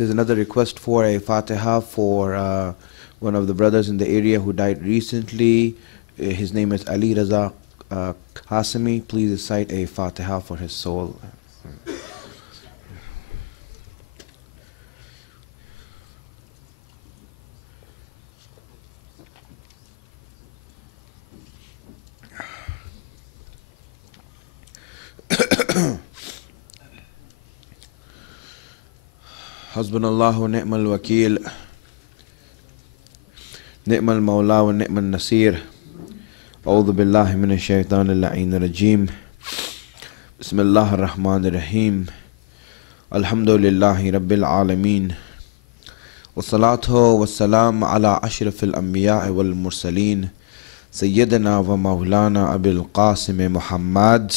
There's another request for a Fatiha for one of the brothers in the area who died recently. His name is Ali Raza Qasimi. Please recite a Fatiha for his soul. Hasbunallahu wa ni'mal wakil, ni'mal mawla wa ni'mal nasir. A'udhu billahi minash shaitanir la'in rajim. Bismillahir rahmanir rahim. Alhamdulillahi rabbil alameen. Wassalatu wassalam ala ashrafil anbiya'i wal mursaleen. Sayyidina wa Maulana Abil Qasim Muhammad.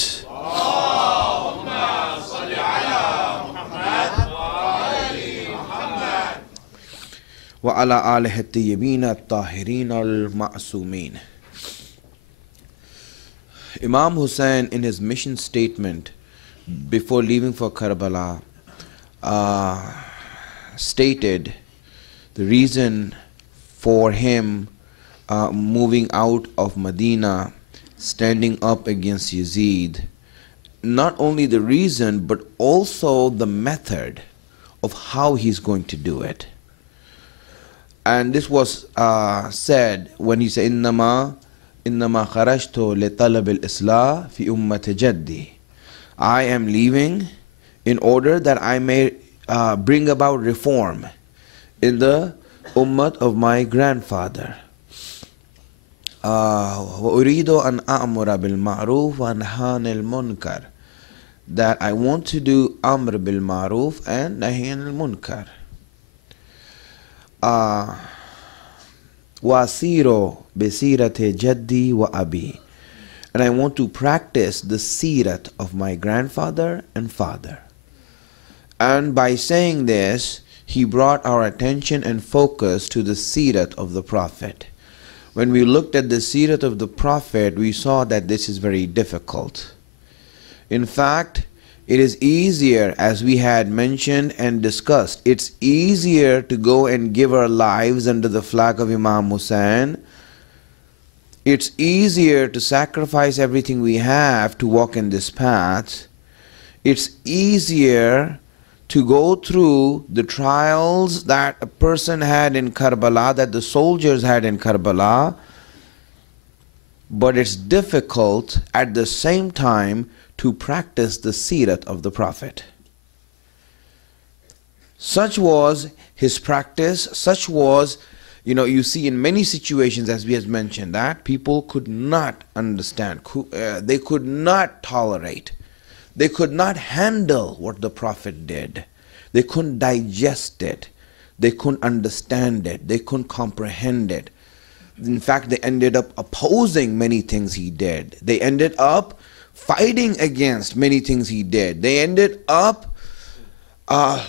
وعلى آله الطيبين الطاهرين المعصومين. Imam Hussein, in his mission statement before leaving for Karbala, stated the reason for him moving out of Medina, standing up against Yazid. Not only the reason, but also the method of how he's going to do it. And this was said when he said, إِنَّمَا خَرَجْتُ لِطَلَبِ الْإِصْلَاحِ فِي أُمَّةِ جَدِّي. I am leaving in order that I may bring about reform in the ummah of my grandfather. وَأُرِيدُ أَنْ أَأْمُرَ بِالْمَعْرُوفِ وَأَنْهَى عَنِ الْمُنْكَرِ. That I want to do amr bil ma'ruf and nahy anil munkar. وَأَسِيرُ بِسِيرَةِ جَدِّي وَأَبِي. And I want to practice the sirat of my grandfather and father. And by saying this, he brought our attention and focus to the sirat of the Prophet. When we looked at the sirat of the Prophet, we saw that this is very difficult. In fact, it is easier, as we had mentioned and discussed, it's easier to go and give our lives under the flag of Imam Hussein. It's easier to sacrifice everything we have to walk in this path. It's easier to go through the trials that a person had in Karbala, that the soldiers had in Karbala. But it's difficult at the same time to practice the sirat of the Prophet. Such was his practice, such was, you see in many situations, as we have mentioned, that people could not understand, they could not tolerate, they could not handle what the Prophet did. They couldn't digest it, they couldn't understand it, they couldn't comprehend it. In fact, they ended up opposing many things he did. They ended up fighting against many things he did. They ended up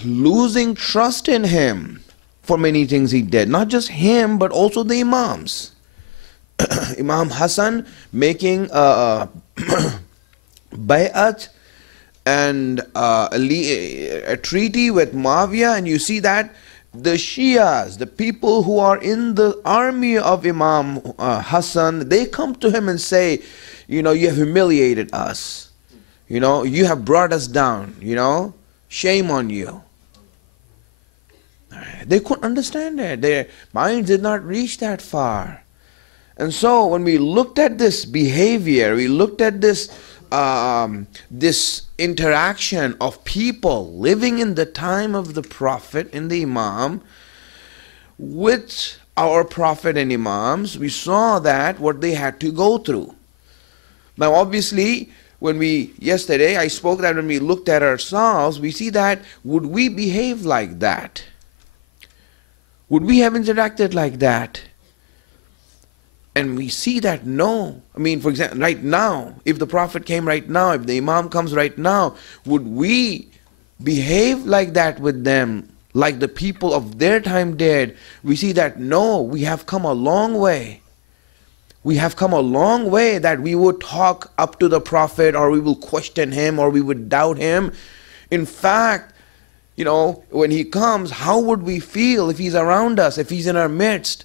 losing trust in him for many things he did. Not just him, but also the Imams. Imam Hassan making bay'at and a treaty with Muawiyah, and you see that the Shias, the people who are in the army of Imam Hassan, they come to him and say, you have humiliated us. You have brought us down. Shame on you. They couldn't understand it. Their minds did not reach that far. And so when we looked at this behavior, we looked at this this interaction of people living in the time of the Prophet and the Imam with our Prophet and Imams, we saw that what they had to go through. Now obviously, yesterday I spoke that when we looked at ourselves, we see that, would we behave like that? Would we have interacted like that? And we see that no. For example, right now, if the Prophet came right now, if the Imam comes right now, would we behave like that with them, like the people of their time did? We see that no, we have come a long way. We have come a long way that we would talk up to the Prophet, or we will question him, or we would doubt him. In fact, when he comes, how would we feel if he's around us, if he's in our midst?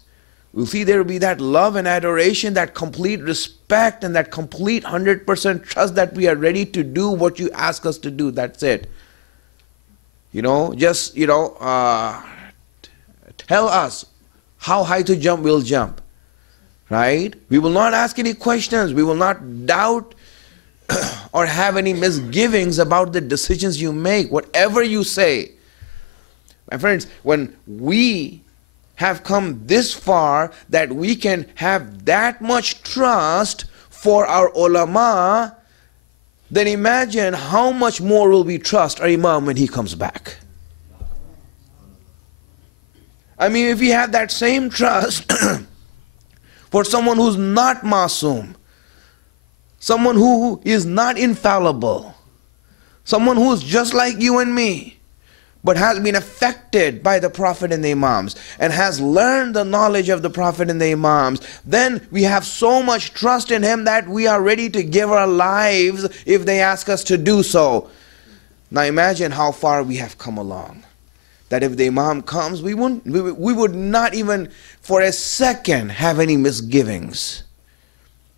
We'll see there will be that love and adoration, that complete respect, and that complete 100% trust that we are ready to do what you ask us to do. That's it. Tell us how high to jump, we'll jump. Right? We will not ask any questions. We will not doubt or have any misgivings about the decisions you make, whatever you say. My friends, when we have come this far that we can have that much trust for our ulama, then imagine how much more will we trust our imam when he comes back. I mean, if we have that same trust for someone who's not masoom, someone who is not infallible, someone who's just like you and me, but has been affected by the Prophet and the Imams, and has learned the knowledge of the Prophet and the Imams, then we have so much trust in him that we are ready to give our lives if they ask us to do so. Now imagine how far we have come along. That if the Imam comes, we would not even for a second have any misgivings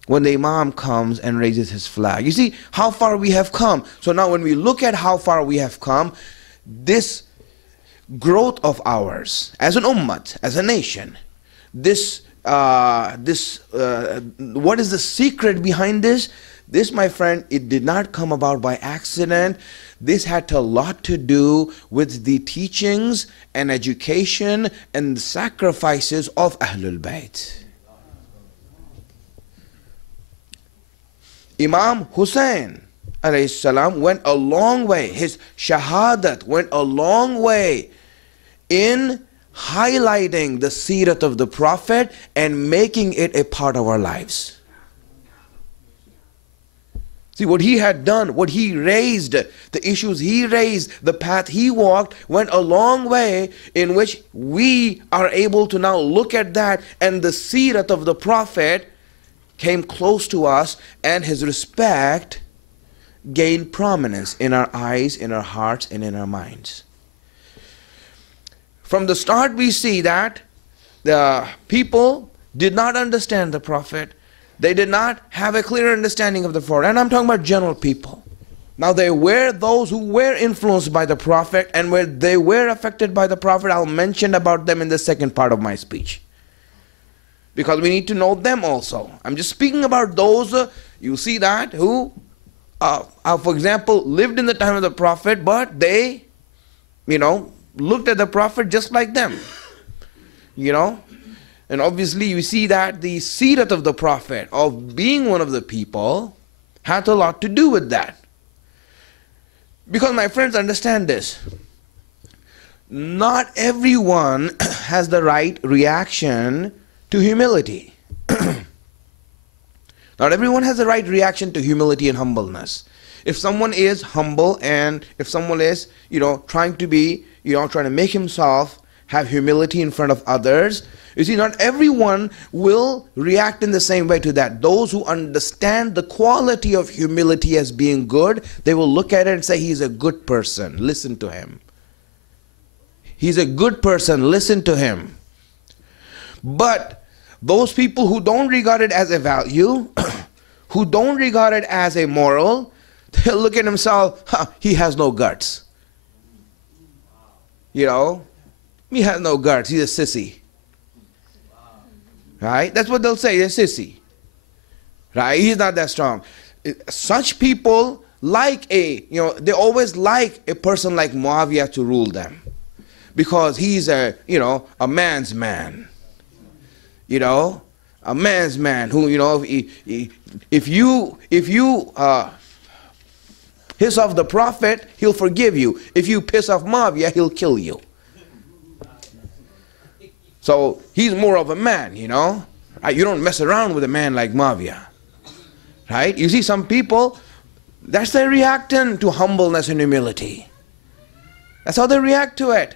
when the Imam comes and raises his flag. You see how far we have come. So now when we look at how far we have come, this growth of ours as an ummah, as a nation, what is the secret behind this? This, my friend, it did not come about by accident. This had a lot to do with the teachings and education and the sacrifices of Ahlul Bayt. Imam Hussein alayhi salam went a long way. His shahadat went a long way in highlighting the Sirah of the Prophet and making it a part of our lives. See, what he had done, what he raised, the issues he raised, the path he walked, went a long way in which we are able to now look at that, and the Sirah of the Prophet came close to us, and his respect gained prominence in our eyes, in our hearts, and in our minds. From the start we see that the people did not understand the Prophet. They did not have a clear understanding of the Prophet. And I'm talking about general people. Now there were those who were influenced by the Prophet, and where they were affected by the Prophet, I'll mention about them in the second part of my speech, because we need to know them also. I'm just speaking about those, you see that, who, for example, lived in the time of the Prophet, but they, looked at the Prophet just like them. And obviously you see that the Sirah of the Prophet, of being one of the people, had a lot to do with that. Because my friends, understand this. Not everyone has the right reaction to humility. Not everyone has the right reaction to humility and humbleness. If someone is humble, and if someone is, trying to be, trying to make himself have humility in front of others, you see, not everyone will react in the same way to that. Those who understand the quality of humility as being good, they will look at it and say, he's a good person, listen to him. He's a good person, listen to him. But those people who don't regard it as a value, who don't regard it as a moral, they'll look at themselves, he has no guts. He has no guts, he's a sissy. Right? That's what they'll say, they're sissy. Right? He's not that strong. Such people like they always like a person like Muawiyah to rule them, because he's a man's man. A man's man who, if you piss off the Prophet, he'll forgive you. If you piss off Muawiyah, he'll kill you. So he's more of a man, You don't mess around with a man like Muawiyah. Right? You see, some people, that's their reaction to humbleness and humility. That's how they react to it.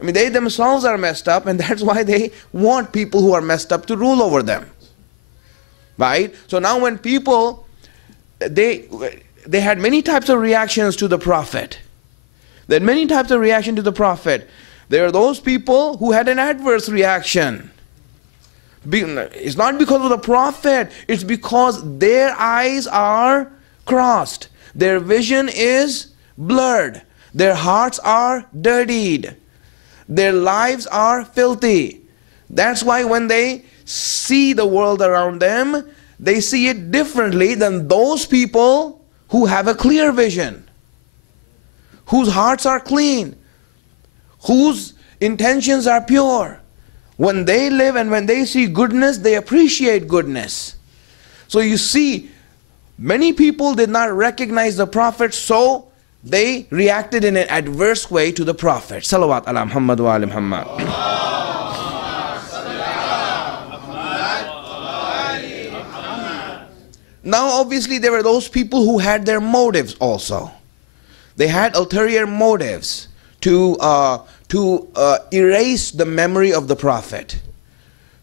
I mean, they themselves are messed up, and that's why they want people who are messed up to rule over them. Right? So now when people, they had many types of reactions to the Prophet. There are many types of reaction to the Prophet. There are those people who had an adverse reaction. It's not because of the Prophet, it's because their eyes are crossed. Their vision is blurred. Their hearts are dirtied. Their lives are filthy. That's why when they see the world around them, they see it differently than those people who have a clear vision, whose hearts are clean, whose intentions are pure. When they live and when they see goodness, they appreciate goodness. So you see, many people did not recognize the Prophet, so they reacted in an adverse way to the Prophet. Salawat ala Muhammad wa ala Muhammad. Now obviously there were those people who had their motives also. They had ulterior motives to erase the memory of the Prophet,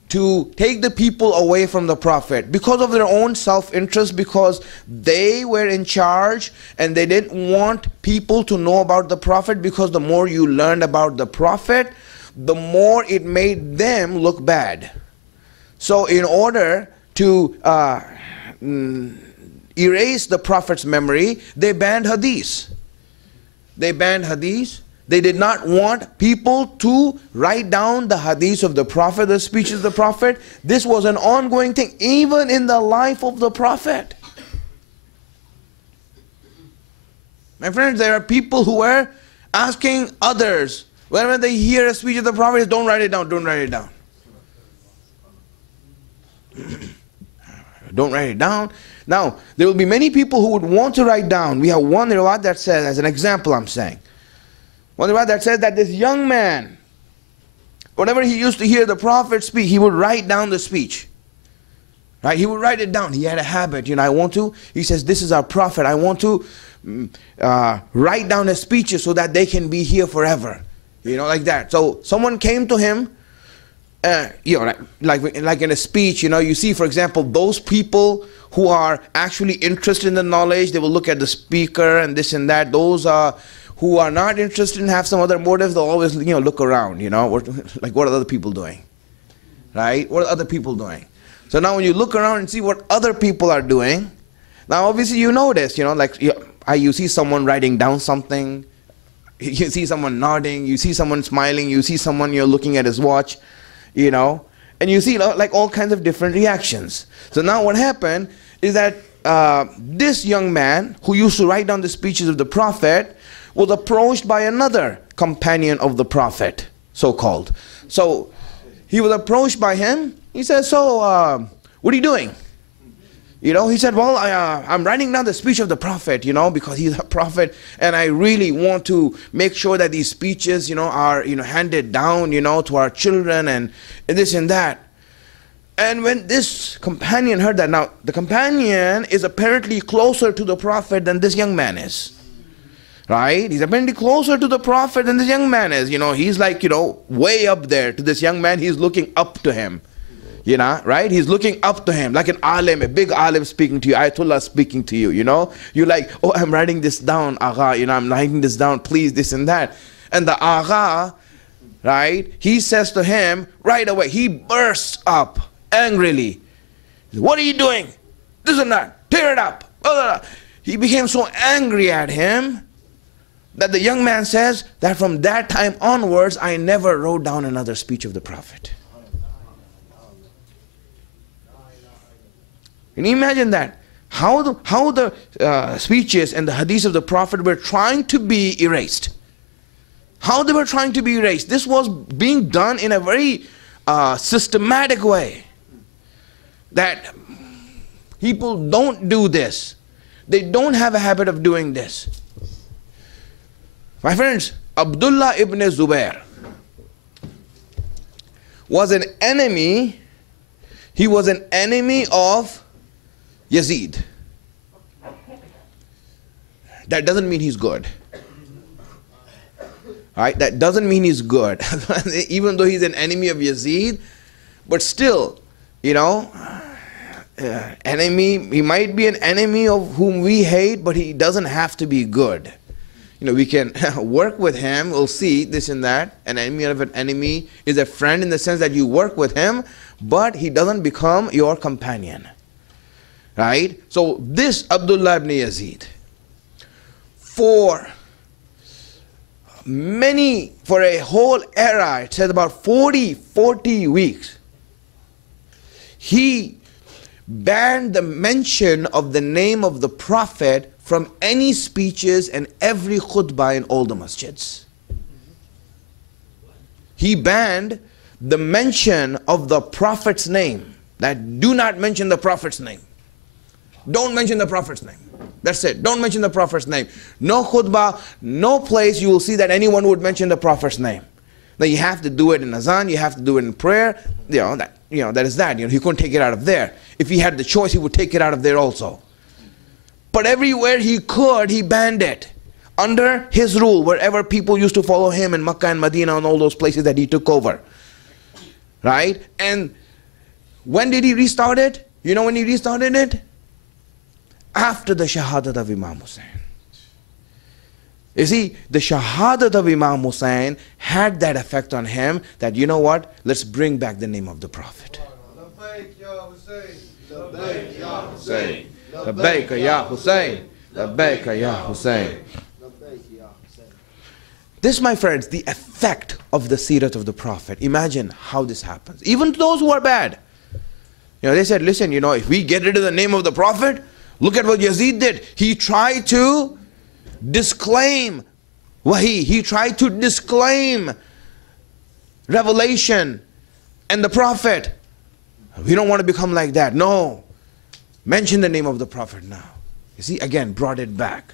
to take the people away from the Prophet because of their own self-interest, because they were in charge and they didn't want people to know about the Prophet, because the more you learned about the Prophet, the more it made them look bad. So in order to erase the Prophet's memory, they banned hadith. They banned hadith. They did not want people to write down the hadiths of the Prophet, the speeches of the Prophet. This was an ongoing thing, even in the life of the Prophet. My friends, there are people who are asking others, whenever they hear a speech of the Prophet, don't write it down, don't write it down. Don't write it down. Now, there will be many people who would want to write down. We have one riwayat that says, as an example I'm saying, one riwayat that says that this young man, whenever he used to hear the Prophet speak, he would write down the speech. Right? He would write it down. He had a habit, he says, this is our Prophet. I want to write down his speeches so that they can be here forever. Like that. So someone came to him, like in a speech, you see, for example, those people who are actually interested in the knowledge, they will look at the speaker and this and that. Those who are not interested and have some other motives, they'll always, look around, like what are other people doing, right? What are other people doing? So now when you look around and see what other people are doing, now obviously you notice, you see someone writing down something, you see someone nodding, you see someone smiling, you see someone, looking at his watch, and you see like all kinds of different reactions. So now what happened is that this young man who used to write down the speeches of the Prophet was approached by another companion of the Prophet, so-called. So he was approached by him. He said, so what are you doing? He said, well, I'm writing down the speech of the Prophet, because he's a prophet, and I really want to make sure that these speeches, are, handed down, to our children and this and that. And when this companion heard that, now the companion is apparently closer to the Prophet than this young man is. Right? He's apparently closer to the Prophet than this young man is. He's like, way up there to this young man. He's looking up to him. Right? He's looking up to him like an alim, a big alim speaking to you, Ayatollah speaking to you, You're like, oh, I'm writing this down, agha, I'm writing this down, please, this and that. And the agha, right, he says to him right away, he bursts up angrily. What are you doing? This and that. Tear it up. He became so angry at him that the young man says that from that time onwards, I never wrote down another speech of the Prophet. Can you imagine that? How the speeches and the hadiths of the Prophet were trying to be erased. How they were trying to be erased. This was being done in a very systematic way. That people don't do this. They don't have a habit of doing this. My friends, Abdullah ibn Zubair was an enemy. He was an enemy of Yazid. That doesn't mean he's good. Right? That doesn't mean he's good. Even though he's an enemy of Yazid, but still, enemy, he might be an enemy of whom we hate, but he doesn't have to be good. we can work with him, we'll see this and that. An enemy of an enemy is a friend in the sense that you work with him, but he doesn't become your companion. Right? So this Abdullah ibn Yazid, for a whole era, it says about 40 weeks, he banned the mention of the name of the Prophet from any speeches and every khutbah in all the masjids. He banned the mention of the Prophet's name. That do not mention the Prophet's name. Don't mention the Prophet's name. That's it. Don't mention the Prophet's name. No khutbah, no place you will see that anyone would mention the Prophet's name. Now you have to do it in azan, you have to do it in prayer. That is that. He couldn't take it out of there. If he had the choice, he would take it out of there also. But everywhere he could, he banned it. Under his rule, wherever people used to follow him in Makkah and Medina and all those places that he took over. Right? And when did he restart it? You know when he restarted it? After the Shahadat of Imam Hussain. You see, the Shahadat of Imam Hussain had that effect on him that, you know what, let's bring back the name of the Prophet. Baig, ya Hussein. Baig, ya Hussein. Baig, ya Hussein. Baig, ya Hussein. This, my friends, the effect of the Sirat of the Prophet. Imagine how this happens. Even to those who are bad. They said, listen, if we get rid of the name of the Prophet, look at what Yazid did. He tried to disclaim Wahi. He tried to disclaim revelation and the Prophet. We don't want to become like that. No. Mention the name of the Prophet now. You see, again, brought it back.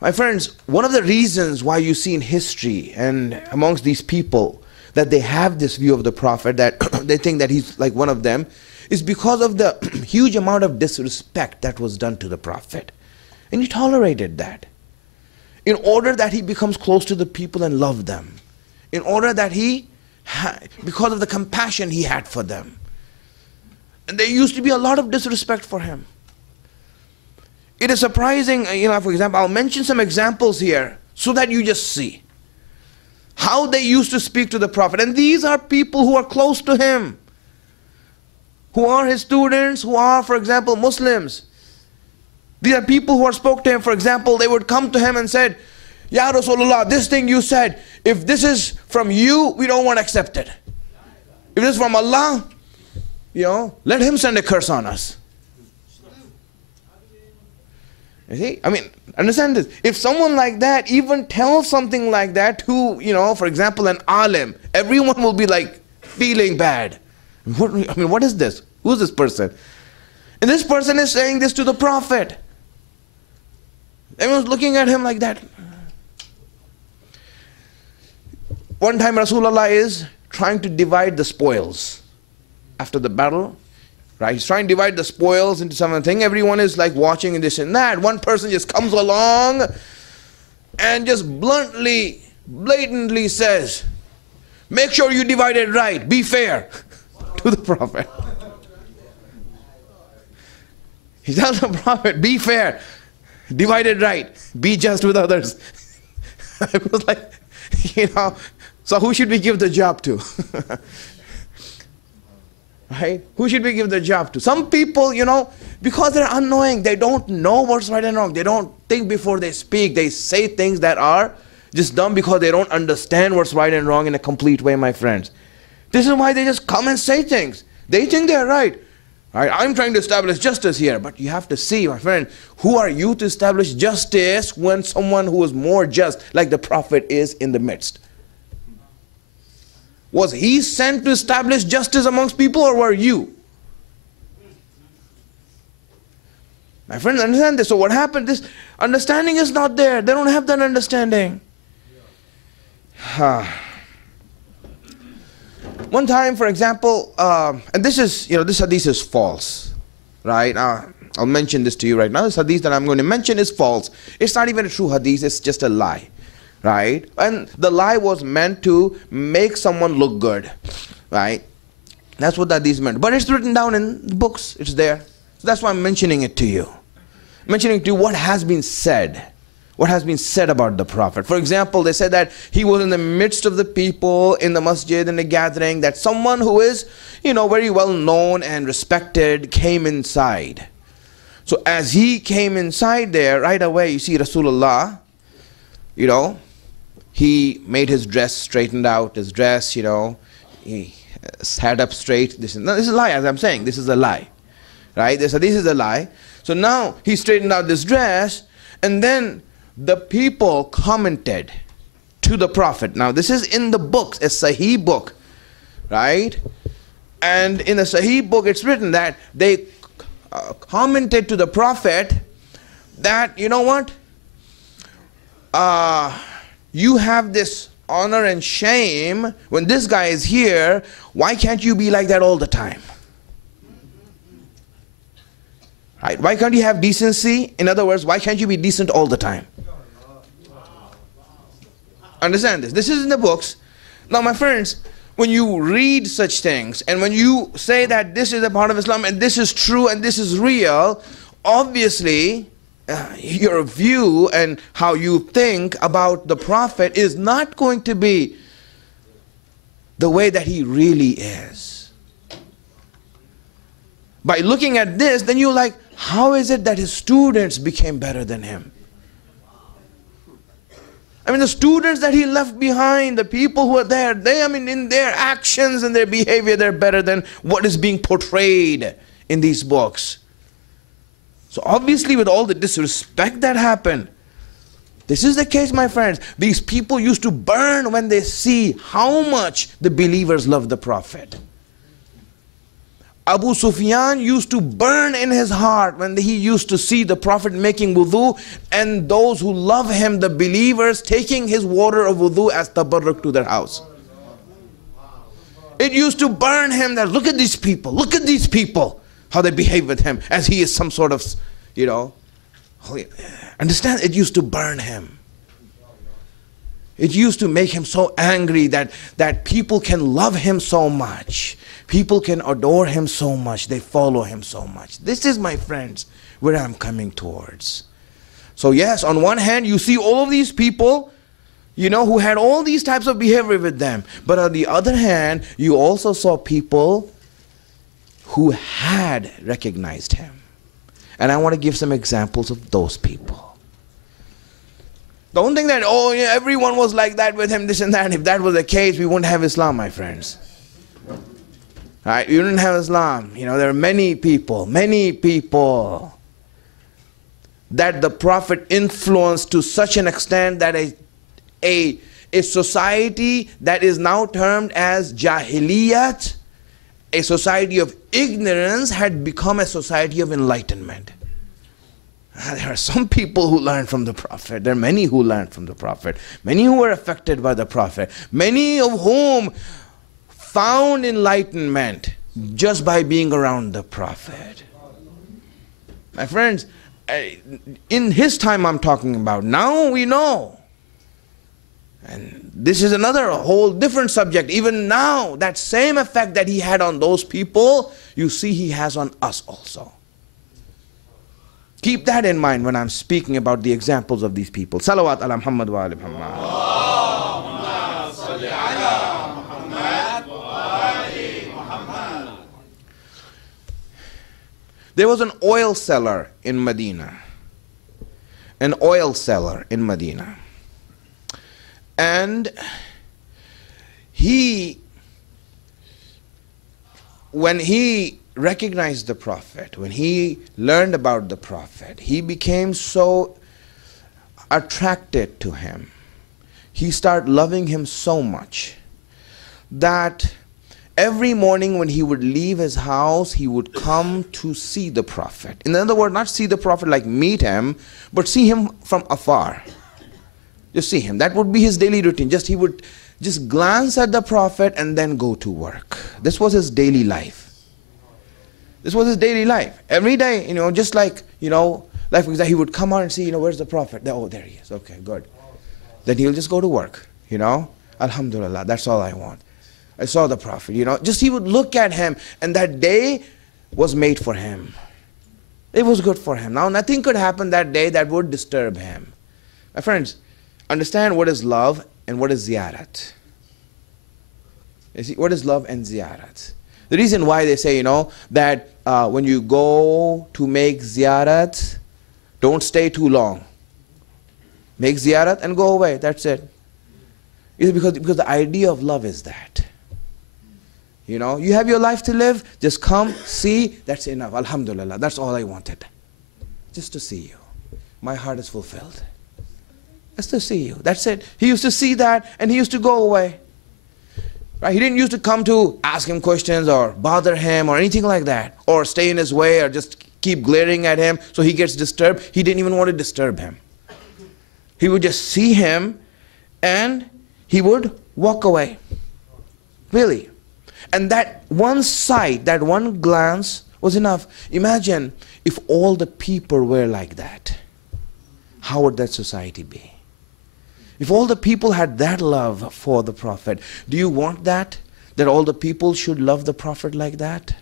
My friends, one of the reasons why you see in history and amongst these people that they have this view of the Prophet, that they think that he's like one of them, is because of the huge amount of disrespect that was done to the Prophet. And he tolerated that. In order that he becomes close to the people and love them. In order that because of the compassion he had for them. And there used to be a lot of disrespect for him. It is surprising, for example, I'll mention some examples here so that you just see how they used to speak to the Prophet. And these are people who are close to him, who are his students, who are, for example, Muslims. These are people who are spoke to him. For example, they would come to him and said, Ya Rasulullah, this thing you said, if this is from you, we don't want to accept it. If this is from Allah, let him send a curse on us. You see? Understand this. If someone like that even tells something like that to, for example, an alim, everyone will be like feeling bad. What is this? Who is this person? And this person is saying this to the Prophet. Everyone's looking at him like that. One time Rasulullah is trying to divide the spoils after the battle. Right? He's trying to divide the spoils into something. Everyone is like watching and this and that. One person just comes along and just blatantly says, make sure you divide it right. Be fair. To the Prophet. He tells the Prophet, be fair. Divide it right. Be just with others. I was like, so who should we give the job to? Right? Who should we give the job to? Some people, because they're unknowing, they don't know what's right and wrong. They don't think before they speak. They say things that are just dumb because they don't understand what's right and wrong in a complete way, my friends. This is why they just come and say things. They think they're right. Right? I'm trying to establish justice here, but you have to see, my friend, who are you to establish justice when someone who is more just, like the Prophet, is in the midst? Was he sent to establish justice amongst people, or were you? My friends, understand this. So what happened? This understanding is not there. They don't have that understanding. One time, for example, and this is, this hadith is false, right? I'll mention this to you right now. This hadith that I'm going to mention is false. It's not even a true hadith. It's just a lie. Right? And the lie was meant to make someone look good. Right? That's what that hadith meant. But it's written down in the books. It's there. So that's why I'm mentioning it to you. Mentioning to you what has been said. what has been said about the Prophet. For example, they said that he was in the midst of the people in the masjid, in the gathering, that someone who is, very well known and respected came inside. So as he came inside there, right away, you see Rasulullah, he made his dress, straightened out his dress, he sat up straight. This is a lie, as I'm saying. This is a lie. Right? This is a lie. So now he straightened out this dress, and then the people commented to the Prophet. Now this is in the books, a Sahih book. Right? And in the Sahih book, it's written that they commented to the Prophet that, you know what? You have this honor and shame when this guy is here. Why can't you be like that all the time? Right? Why can't you have decency? In other words, why can't you be decent all the time? Understand this? This is in the books. Now, my friends, when you read such things and when you say that this is a part of Islam and this is true and this is real, obviously your view and how you think about the Prophet is not going to be the way that he really is. By looking at this, then you're like, how is it that his students became better than him? I mean, the students that he left behind, the people who are there, in their actions and their behavior, they're better than what is being portrayed in these books. So obviously, with all the disrespect that happened, this is the case, my friends. These people used to burn when they see how much the believers love the Prophet. Abu Sufyan used to burn in his heart when he used to see the Prophet making wudu and those who love him, the believers, taking his water of wudu as tabarruk to their house. It used to burn him that look at these people, how they behave with him as he is some sort of, understand? It used to burn him. It used to make him so angry that people can love him so much. People can adore him so much. They follow him so much. This is, my friends, where I'm coming towards. So yes, on one hand, you see all of these people, who had all these types of behavior with them. But on the other hand, you also saw people who had recognized him. And I want to give some examples of those people. Don't think that, everyone was like that with him, this and that. If that was the case, we wouldn't have Islam, my friends. Right? We wouldn't have Islam. There are many people that the Prophet influenced to such an extent that a society that is now termed as Jahiliyat, a society of ignorance, had become a society of enlightenment. There are some people who learned from the Prophet. There are many who learned from the Prophet. Many who were affected by the Prophet. Many of whom found enlightenment just by being around the Prophet. My friends, in his time I'm talking about. Now we know. And this is another whole different subject. Even now, that same effect that he had on those people, you see he has on us also. Keep that in mind when I'm speaking about the examples of these people. Salawat ala Muhammad wa ali Muhammad. There was an oil seller in Medina. An oil seller in Medina. And when he recognized the Prophet, when he learned about the Prophet, he became so attracted to him. He started loving him so much that every morning when he would leave his house, he would come to see the Prophet. In other words, not see the Prophet like meet him, but see him from afar. Just see him. That would be his daily routine. He would just glance at the Prophet and then go to work. This was his daily life. This was his daily life. Every day, just like, like for example, he would come out and see, where's the Prophet? Oh, there he is. Okay, good. Then he'll just go to work, Alhamdulillah, that's all I want. I saw the Prophet, Just he would look at him, and that day was made for him. It was good for him. Now, nothing could happen that day that would disturb him. My friends, understand what is love and what is ziyarat. You see, what is love and ziyarat? The reason why they say, that when you go to make ziyarat, don't stay too long. Make ziyarat and go away. That's it. It's because the idea of love is that. You have your life to live, just come, see, that's enough. Alhamdulillah, that's all I wanted. Just to see you. My heart is fulfilled. Just to see you. That's it. He used to see that and he used to go away. Right? He didn't used to come to ask him questions or bother him or anything like that. Or stay in his way or just keep glaring at him so he gets disturbed. He didn't even want to disturb him. He would just see him and he would walk away. Really. And that one sight, that one glance was enough. Imagine if all the people were like that. How would that society be? If all the people had that love for the Prophet, do you want that? That all the people should love the Prophet like that?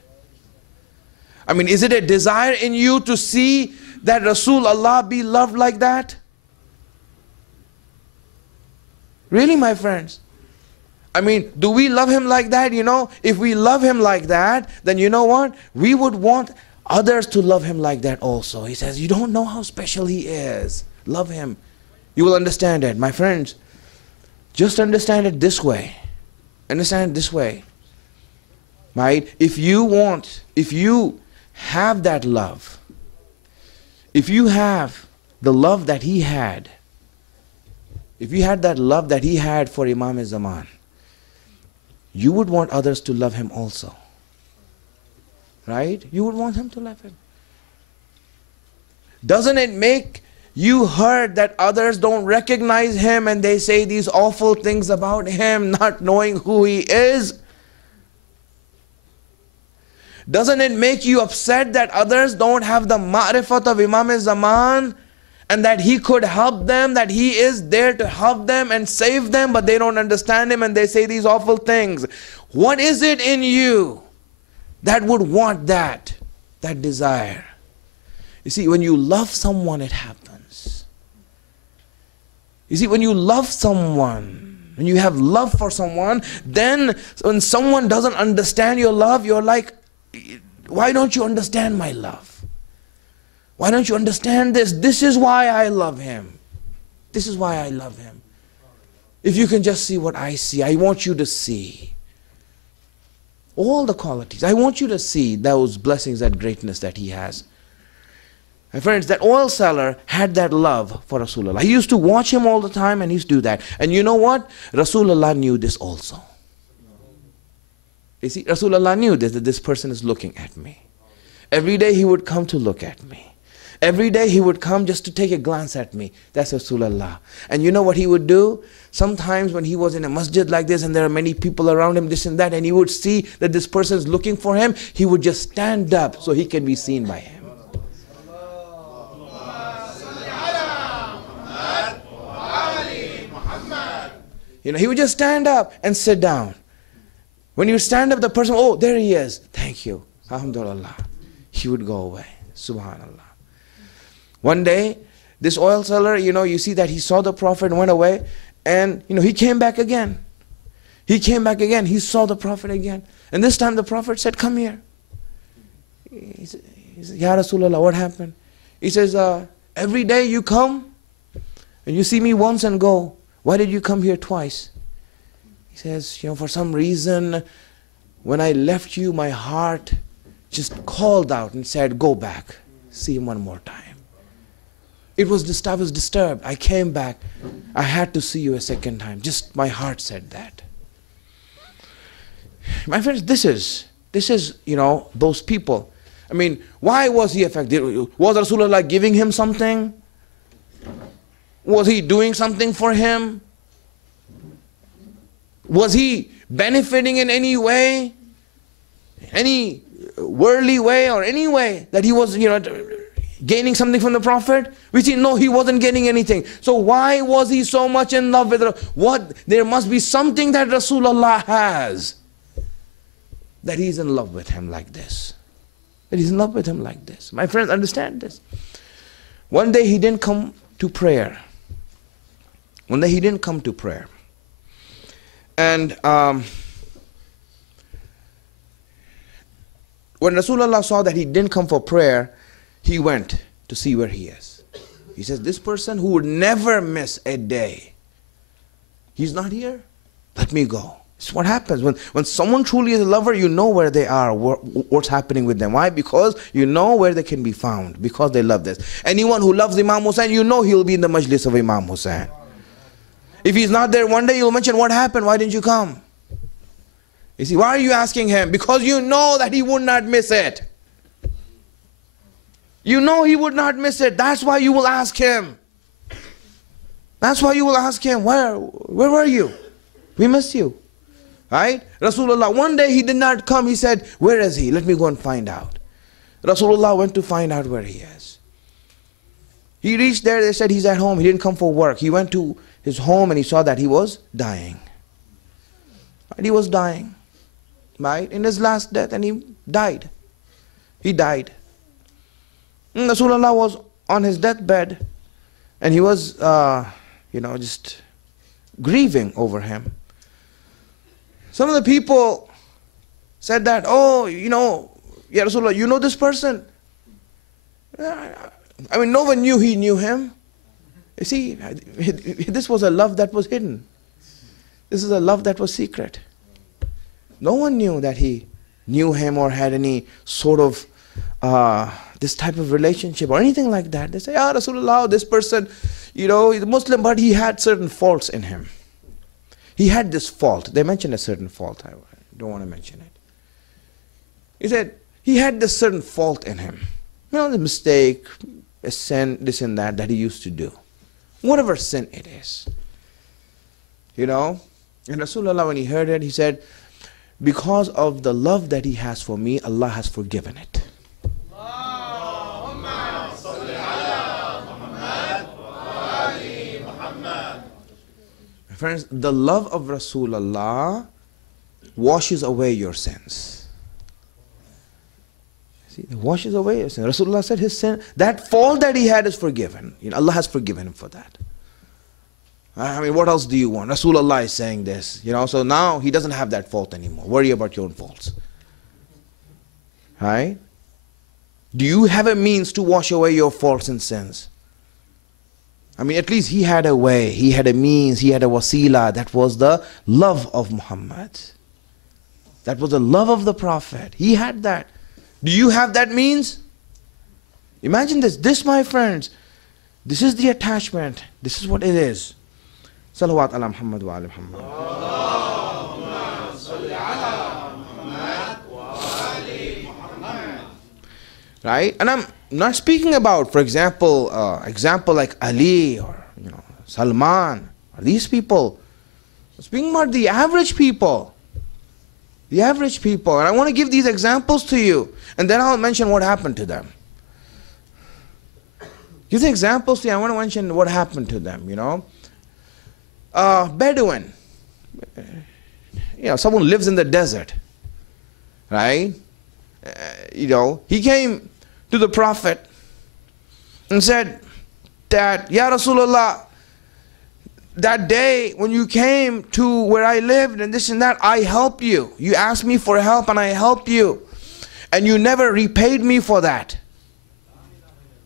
I mean, is it a desire in you to see that Rasulullah be loved like that? Really, my friends? I mean, do we love him like that? If we love him like that, then you know what? We would want others to love him like that also. He says, you don't know how special he is. Love him. You will understand it. My friends, just understand it this way. Understand it this way. Right? If you have that love, if you have the love that he had, if you had that love that he had for Imam Zaman, you would want others to love him also. Right? You would want him to love him. Doesn't it make you hurt that others don't recognize him and they say these awful things about him, not knowing who he is? Doesn't it make you upset that others don't have the ma'rifat of Imam Zaman and that he could help them, that he is there to help them and save them, but they don't understand him and they say these awful things? What is it in you that would want that desire? You see, when you love someone, it happens. You see, when you love someone, when you have love for someone, then when someone doesn't understand your love, you're like, why don't you understand my love? Why don't you understand this? This is why I love him. This is why I love him. If you can just see what I see, I want you to see all the qualities. I want you to see those blessings, that greatness that he has. My friends, that oil seller had that love for Rasulullah. He used to watch him all the time and he used to do that. And you know what? Rasulullah knew this also. You see, Rasulullah knew this, that this person is looking at me. Every day he would come to look at me. Every day he would come just to take a glance at me. That's Rasulullah. And you know what he would do? Sometimes when he was in a masjid like this and there are many people around him, this and that, and he would see that this person is looking for him, he would just stand up so he can be seen by him. He would just stand up and sit down. When you stand up, the person, oh, there he is. Thank you. Alhamdulillah. He would go away. Subhanallah. One day, this oil seller, you see that he saw the Prophet and went away. And, he came back again. He came back again. He saw the Prophet again. And this time the Prophet said, come here. He said, Ya Rasulullah, what happened? He says, every day you come and you see me once and go. Why did you come here twice? He says, for some reason, when I left you, my heart just called out and said, go back. See him one more time. I was disturbed. I came back. I had to see you a second time. Just my heart said that. My friends, this is, those people. I mean, why was he affected? Was Rasulullah giving him something? Was he doing something for him? Was he benefiting in any way? Any worldly way or any way that he was, gaining something from the Prophet? We see, no, he wasn't getting anything. So why was he so much in love with what? There must be something that Rasulullah has, that he's in love with him like this. That he's in love with him like this. My friends, understand this. One day he didn't come to prayer. One day he didn't come to prayer. And when Rasulullah saw that he didn't come for prayer, he went to see where he is. He says, this person who would never miss a day, he's not here? Let me go. It's what happens. When someone truly is a lover, you know where they are, what's happening with them. Why? Because you know where they can be found, because they love this. Anyone who loves Imam Hussain, you know he'll be in the majlis of Imam Hussain. If he's not there one day, you'll mention, what happened? Why didn't you come? You see, why are you asking him? Because you know that he would not miss it. You know he would not miss it. That's why you will ask him. That's why you will ask him, where were you? We missed you. Right? Rasulullah, one day he did not come. He said, where is he? Let me go and find out. Rasulullah went to find out where he is. He reached there. They said he's at home. He didn't come for work. He went to his home and he saw that he was dying. Right? He was dying. Right? In his last death, and he died. He died. And Rasulullah was on his deathbed, and he was, just grieving over him. Some of the people said that, oh, Ya Rasulullah, you know this person? I mean, no one knew he knew him. You see, this was a love that was hidden. This is a love that was secret. No one knew that he knew him or had any sort of this type of relationship or anything like that. They say, ah, Rasulullah, this person, he's a Muslim, but he had certain faults in him. He had this fault. They mentioned a certain fault. I don't want to mention it. He said, he had this certain fault in him. The mistake, a sin, this and that he used to do. Whatever sin it is. And Rasulullah, when he heard it, he said, because of the love that he has for me, Allah has forgiven it. Friends, the love of Rasulullah washes away your sins. See, it washes away your sins. Rasulullah said his sin, that fault that he had is forgiven. Allah has forgiven him for that. I mean, what else do you want? Rasulullah is saying this, so now he doesn't have that fault anymore. Worry about your own faults. Right? Do you have a means to wash away your faults and sins? I mean, at least he had a way, he had a means, he had a wasila. That was the love of Muhammad. That was the love of the Prophet. He had that. Do you have that means? Imagine this. This, my friends, this is the attachment. This is what it is. Salawat ala Muhammad wa ala Muhammad. Right? And I'm not speaking about, for example, like Ali or Salman or these people. I'm speaking about the average people. The average people. And I want to give these examples to you. And then I'll mention what happened to them. Give the examples to you. I want to mention what happened to them, Bedouin. Someone lives in the desert. Right? He came to the Prophet and said that, Ya Rasulullah, that day when you came to where I lived and this and that, I helped you. You asked me for help and I helped you. And you never repaid me for that.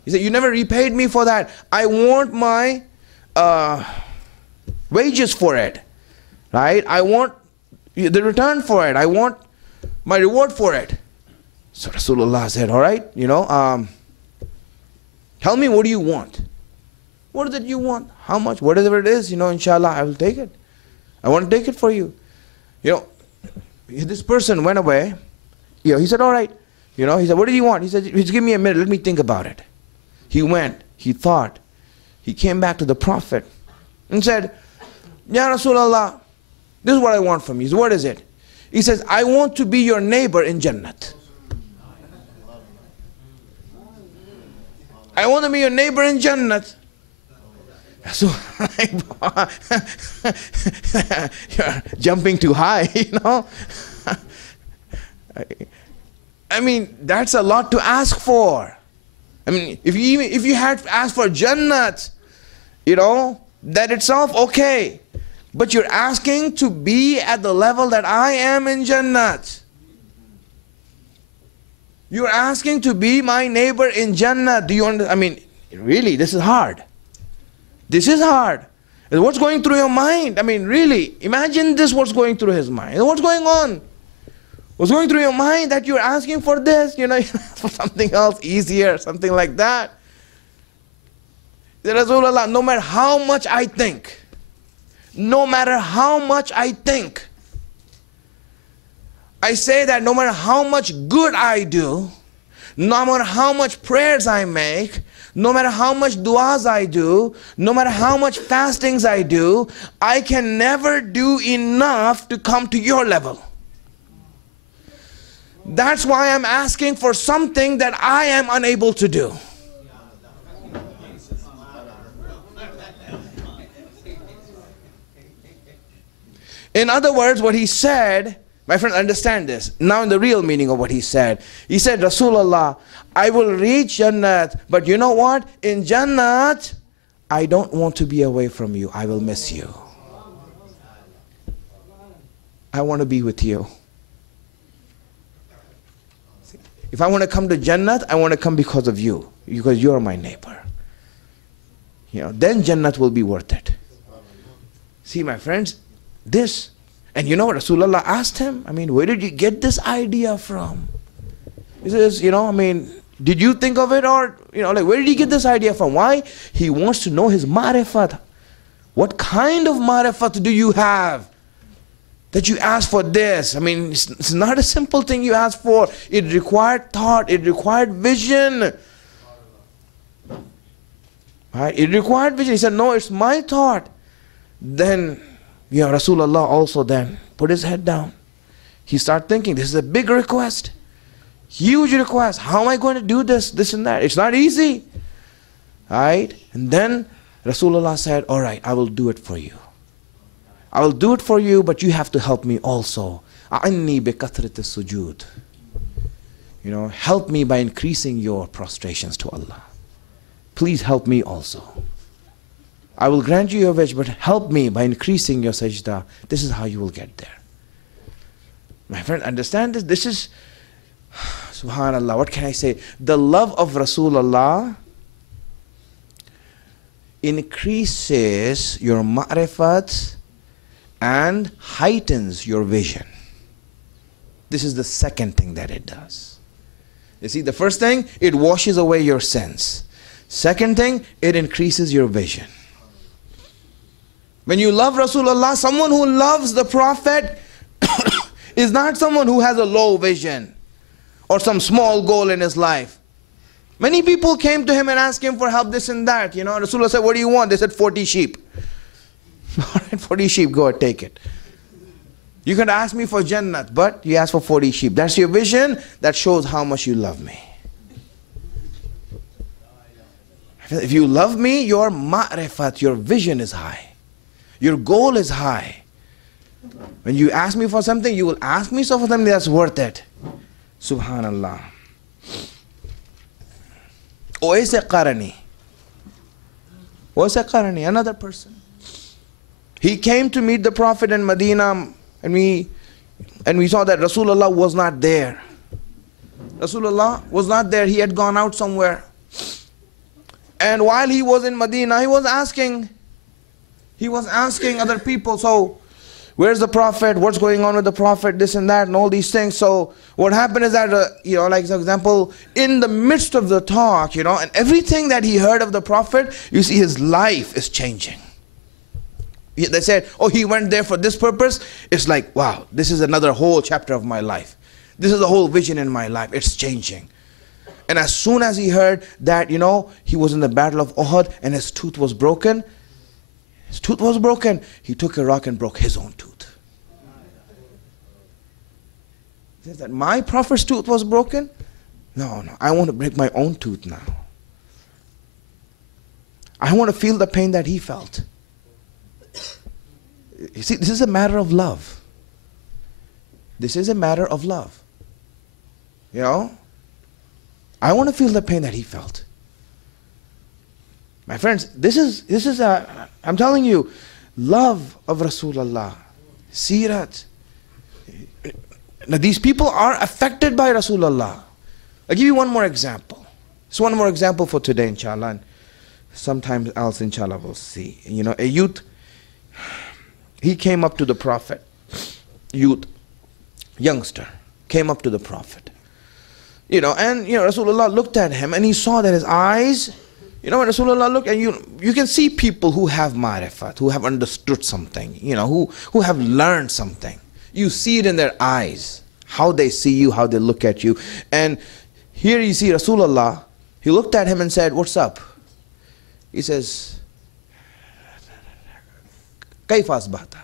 He said, you never repaid me for that. I want my wages for it. Right? I want the return for it. I want my reward for it. So Rasulullah said, all right, tell me, what do you want? What is it you want? How much? Whatever it is, inshallah, I will take it. I want to take it for you. This person went away. He said, all right. He said, what did you want? He said, just give me a minute. Let me think about it. He went. He thought. He came back to the Prophet and said, Ya Rasulullah, this is what I want from you. So what is it? He says, I want to be your neighbor in Jannat. I want to be your neighbor in Jannat. So, you're jumping too high, I mean, that's a lot to ask for. I mean, if you had to ask for Jannat, That itself, okay. But you're asking to be at the level that I am in Jannat. You're asking to be my neighbor in Jannah. Do you understand? I mean, really, this is hard. This is hard. And what's going through your mind? I mean, really, imagine this, what's going through his mind. What's going on? What's going through your mind that you're asking for this, you know, for something else easier, something like that. Rasulullah, no matter how much I think, no matter how much I think, I say that no matter how much good I do, no matter how much prayers I make, no matter how much du'as I do, no matter how much fastings I do, I can never do enough to come to your level. That's why I'm asking for something that I am unable to do. In other words, what he said, my friend, understand this. Now in the real meaning of what he said. He said, Rasulullah, I will reach Jannat, but you know what? In Jannat, I don't want to be away from you. I will miss you. I want to be with you. If I want to come to Jannat, I want to come because of you. Because you're my neighbor. You know, then Jannat will be worth it. See, my friends, this, and you know what Rasulullah asked him? I mean, where did you get this idea from? He says, you know, I mean, did you think of it, or, you know, like, where did he get this idea from? Why? He wants to know his ma'rifat. What kind of ma'rifat do you have that you ask for this? I mean, it's not a simple thing you ask for. It required thought. It required vision. Right? It required vision. He said, no, it's my thought. Then, yeah, Rasulullah also then put his head down. He started thinking, this is a big request. Huge request. How am I going to do this, this and that? It's not easy. Right? And then Rasulullah said, all right, I will do it for you. I will do it for you, but you have to help me also. أَعِنِّي بِكَثْرَةِ السُّجُودِ. You know, help me by increasing your prostrations to Allah. Please help me also. I will grant you your wish, but help me by increasing your sajda. This is how you will get there. My friend, understand this? This is, subhanallah, what can I say? The love of Rasulullah increases your ma'rifat and heightens your vision. This is the second thing that it does. You see, the first thing, it washes away your sins. Second thing, it increases your vision. When you love Rasulullah, someone who loves the Prophet is not someone who has a low vision or some small goal in his life. Many people came to him and asked him for help, this and that. You know, Rasulullah said, what do you want? They said, 40 sheep. All right, 40 sheep, go and take it. You can ask me for Jannat, but you ask for 40 sheep. That's your vision. That shows how much you love me. If you love me, your ma'rifat, your vision is high. Your goal is high. When you ask me for something, you will ask me for something that's worth it. Subhanallah. Uwais Qarani. Uwais Qarani, another person. He came to meet the Prophet in Medina, and we saw that Rasulullah was not there. Rasulullah was not there. He had gone out somewhere. And while he was in Medina, he was asking other people, so where's the Prophet? What's going on with the Prophet? This and that and all these things. So what happened is that, you know, like for example, in the midst of the talk, you know, and everything that he heard of the Prophet, you see his life is changing. They said, oh, he went there for this purpose. It's like, wow, this is another whole chapter of my life. This is the whole vision in my life. It's changing. And as soon as he heard that, you know, he was in the battle of Uhud and his tooth was broken, he took a rock and broke his own tooth. He says that my Prophet's tooth was broken? No, I want to break my own tooth now. I want to feel the pain that he felt. You see, this is a matter of love. This is a matter of love. You know? I want to feel the pain that he felt. My friends, this is I'm telling you, love of Rasulullah, Sirat. Now these people are affected by Rasulullah. I'll give you one more example. It's one more example for today, inshallah. And sometime else, inshallah, we'll see. You know, a youth, he came up to the Prophet. Youngster, came up to the Prophet. You know, and Rasulullah looked at him and he saw that his eyes, when Rasulullah looked, and you can see people who have ma'rifat, who have understood something, who have learned something. You see it in their eyes, how they see you, how they look at you. And here you see Rasulullah, he looked at him and said, "What's up?" He says, "Kayfa asbahta?"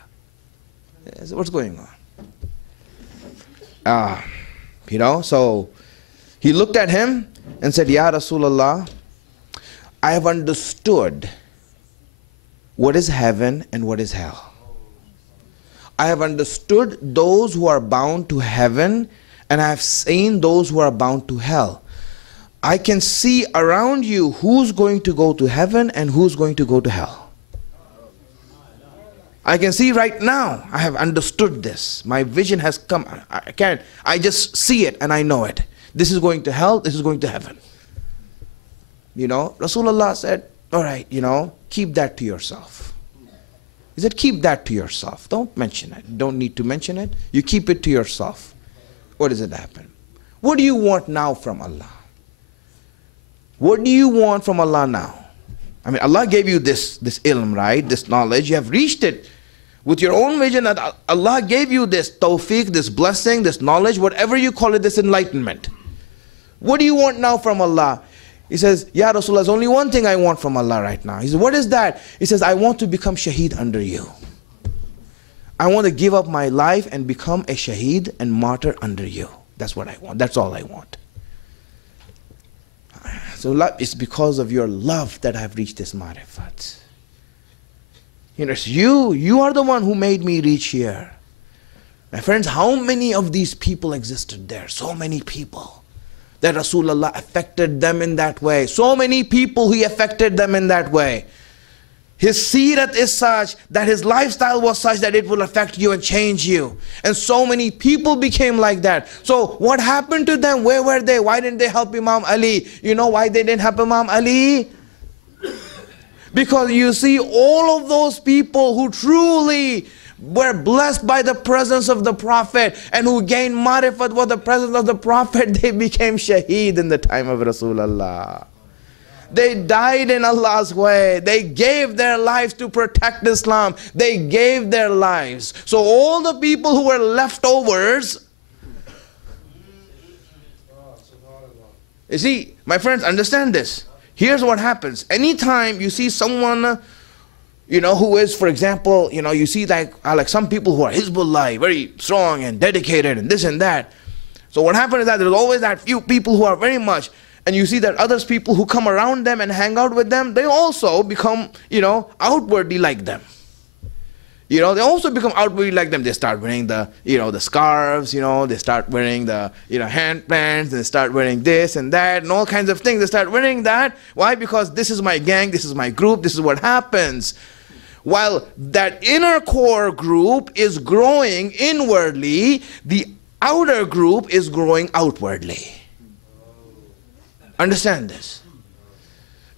What's going on? So he looked at him and said, "Ya Rasulullah, I have understood what is heaven and what is hell. I have understood those who are bound to heaven, and I have seen those who are bound to hell. I can see around you who's going to go to heaven and who's going to go to hell. I can see right now. I have understood this. My vision has come. I just see it and I know it. This is going to hell, this is going to heaven." Rasulullah said, "All right, keep that to yourself." He said, "Keep that to yourself. Don't mention it. Don't need to mention it. You keep it to yourself." What does it happen? What do you want now from Allah? What do you want from Allah now? I mean, Allah gave you this ilm, right? This knowledge. You have reached it with your own vision. That Allah gave you this tawfiq, this blessing, this knowledge, whatever you call it, this enlightenment. What do you want now from Allah? He says, "Ya Rasulullah, there's only one thing I want from Allah right now." He says, "What is that?" He says, "I want to become shaheed under you. I want to give up my life and become a shaheed and martyr under you. That's what I want. That's all I want." So it's because of your love that I've reached this marifat. It's you are the one who made me reach here. My friends, how many of these people existed there? So many people. That Rasulullah affected them in that way. So many people he affected them in that way. His sirat is such that his lifestyle was such that it will affect you and change you. And so many people became like that. So what happened to them? Where were they? Why didn't they help Imam Ali? You know why they didn't help Imam Ali? Because you see, all of those people who truly were blessed by the presence of the Prophet and who gained marifat with the presence of the Prophet, they became shaheed in the time of Rasulullah. They died in Allah's way. They gave their lives to protect Islam. They gave their lives. So all the people who were leftovers, you see, my friends, understand this. Here's what happens. Anytime you see someone who is, for example, you see like some people who are Hizbullah, very strong and dedicated and this and that. So what happens is that there's always that few people who are very much, and you see that others people who come around them and hang out with them, they also become, outwardly like them. They also become outwardly like them. They start wearing the, the scarves, they start wearing the, hand bands, they start wearing this and that and all kinds of things. They start wearing that. Why? Because this is my gang, this is my group, this is what happens. While that inner core group is growing inwardly, the outer group is growing outwardly. Understand this.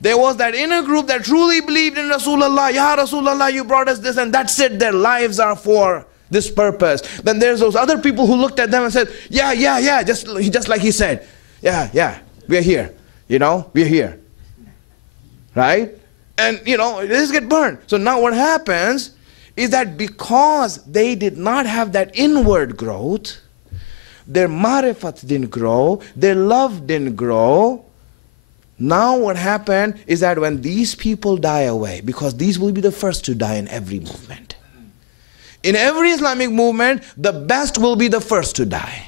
There was that inner group that truly believed in Rasulullah. Ya Rasulullah, you brought us this, and that's it. Their lives are for this purpose. Then there's those other people who looked at them and said, yeah, just like he said. Yeah, we're here. We're here. Right? And, this get burned. So now what happens is that because they did not have that inward growth, their marifat didn't grow, their love didn't grow. Now what happened is that when these people die away, because these will be the first to die in every movement. In every Islamic movement, the best will be the first to die.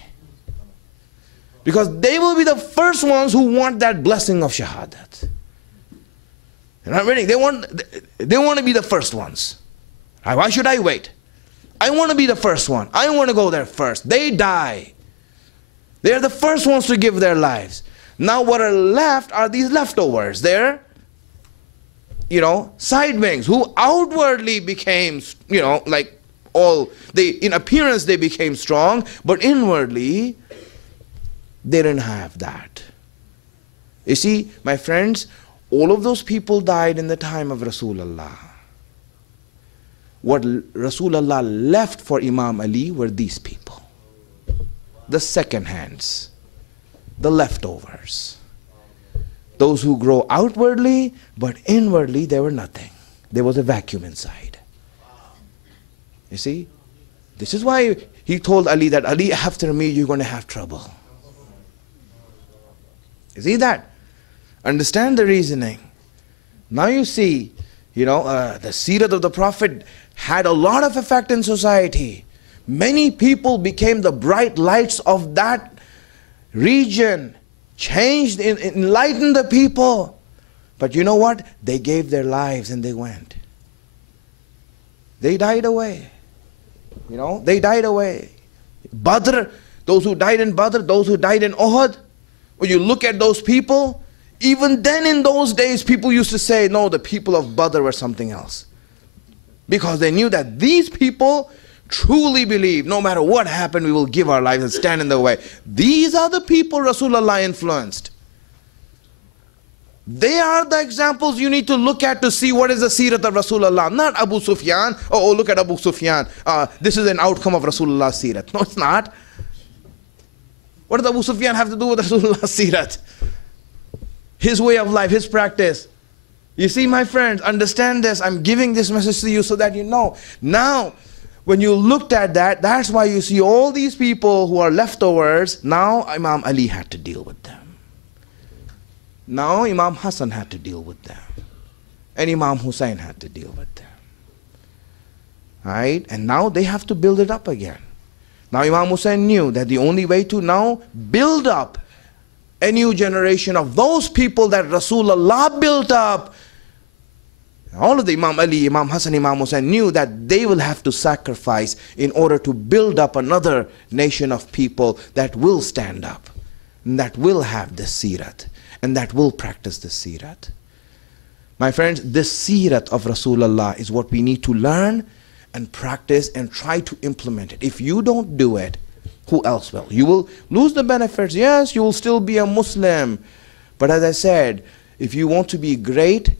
Because they will be the first ones who want that blessing of shahadat. They're not waiting. They want to be the first ones. Why should I wait? I want to be the first one. I want to go there first. They die. They're the first ones to give their lives. Now what are left are these leftovers. They're side wings, who outwardly became, like in appearance they became strong, but inwardly they didn't have that. You see, my friends, all of those people died in the time of Rasulullah. What Rasulullah left for Imam Ali were these people, the second hands, the leftovers, those who grow outwardly, but inwardly they were nothing. There was a vacuum inside. You see, this is why he told Ali that, Ali, after me you're going to have trouble. You see that? Understand the reasoning. Now you see, the Sirah of the Prophet had a lot of effect in society. Many people became the bright lights of that region, changed, enlightened the people. But you know what? They gave their lives and they went. They died away. They died away. Badr, those who died in Badr, those who died in Uhud, when you look at those people, even then in those days people used to say, no, the people of Badr were something else. Because they knew that these people truly believe no matter what happened, we will give our lives and stand in the way. These are the people Rasulullah influenced. They are the examples you need to look at to see what is the Sirah of Rasulullah. Not Abu Sufyan. Oh, look at Abu Sufyan. This is an outcome of Rasulullah's Sirah. No, it's not. What does Abu Sufyan have to do with Rasulullah's Sirah? His way of life, his practice. You see, my friends, understand this. I'm giving this message to you so that you know. Now, when you looked at that, that's why you see all these people who are leftovers. Now Imam Ali had to deal with them. Now Imam Hassan had to deal with them. And Imam Hussein had to deal with them. Right? And now they have to build it up again. Now Imam Hussein knew that the only way to now build up a new generation of those people that Rasulullah built up. All of the Imam Ali, Imam Hassan, Imam Hussein knew that they will have to sacrifice in order to build up another nation of people that will stand up, and that will have the Sirat, and that will practice the Sirat. My friends, this Sirat of Rasulullah is what we need to learn and practice and try to implement it. If you don't do it, who else will? You will lose the benefits. Yes, you will still be a Muslim. But as I said, if you want to be great,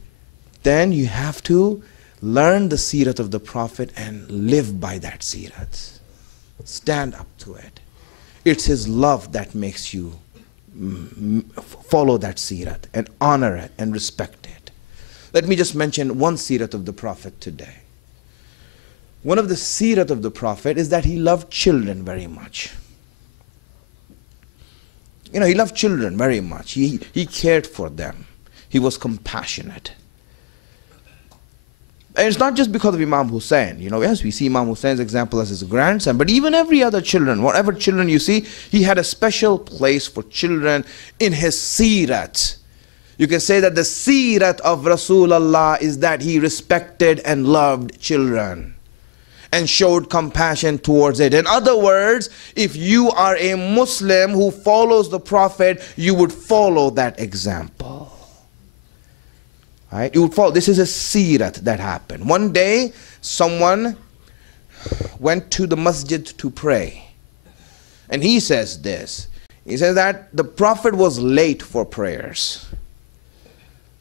then you have to learn the Sirat of the Prophet and live by that Sirat. Stand up to it. It's his love that makes you follow that Sirat and honor it and respect it. Let me just mention one Sirat of the Prophet today. One of the Sirat of the Prophet is that he loved children very much. He loved children very much. He cared for them. He was compassionate. And it's not just because of Imam Hussein. Yes, we see Imam Hussein's example as his grandson, but even every other children, whatever children you see, he had a special place for children in his Sirat. You can say that the Sirat of Rasulullah is that he respected and loved children and showed compassion towards it. In other words, if you are a Muslim who follows the Prophet, you would follow that example. Right? You would follow. This is a Sirat that happened. One day, someone went to the masjid to pray. And he says this. He says that the Prophet was late for prayers.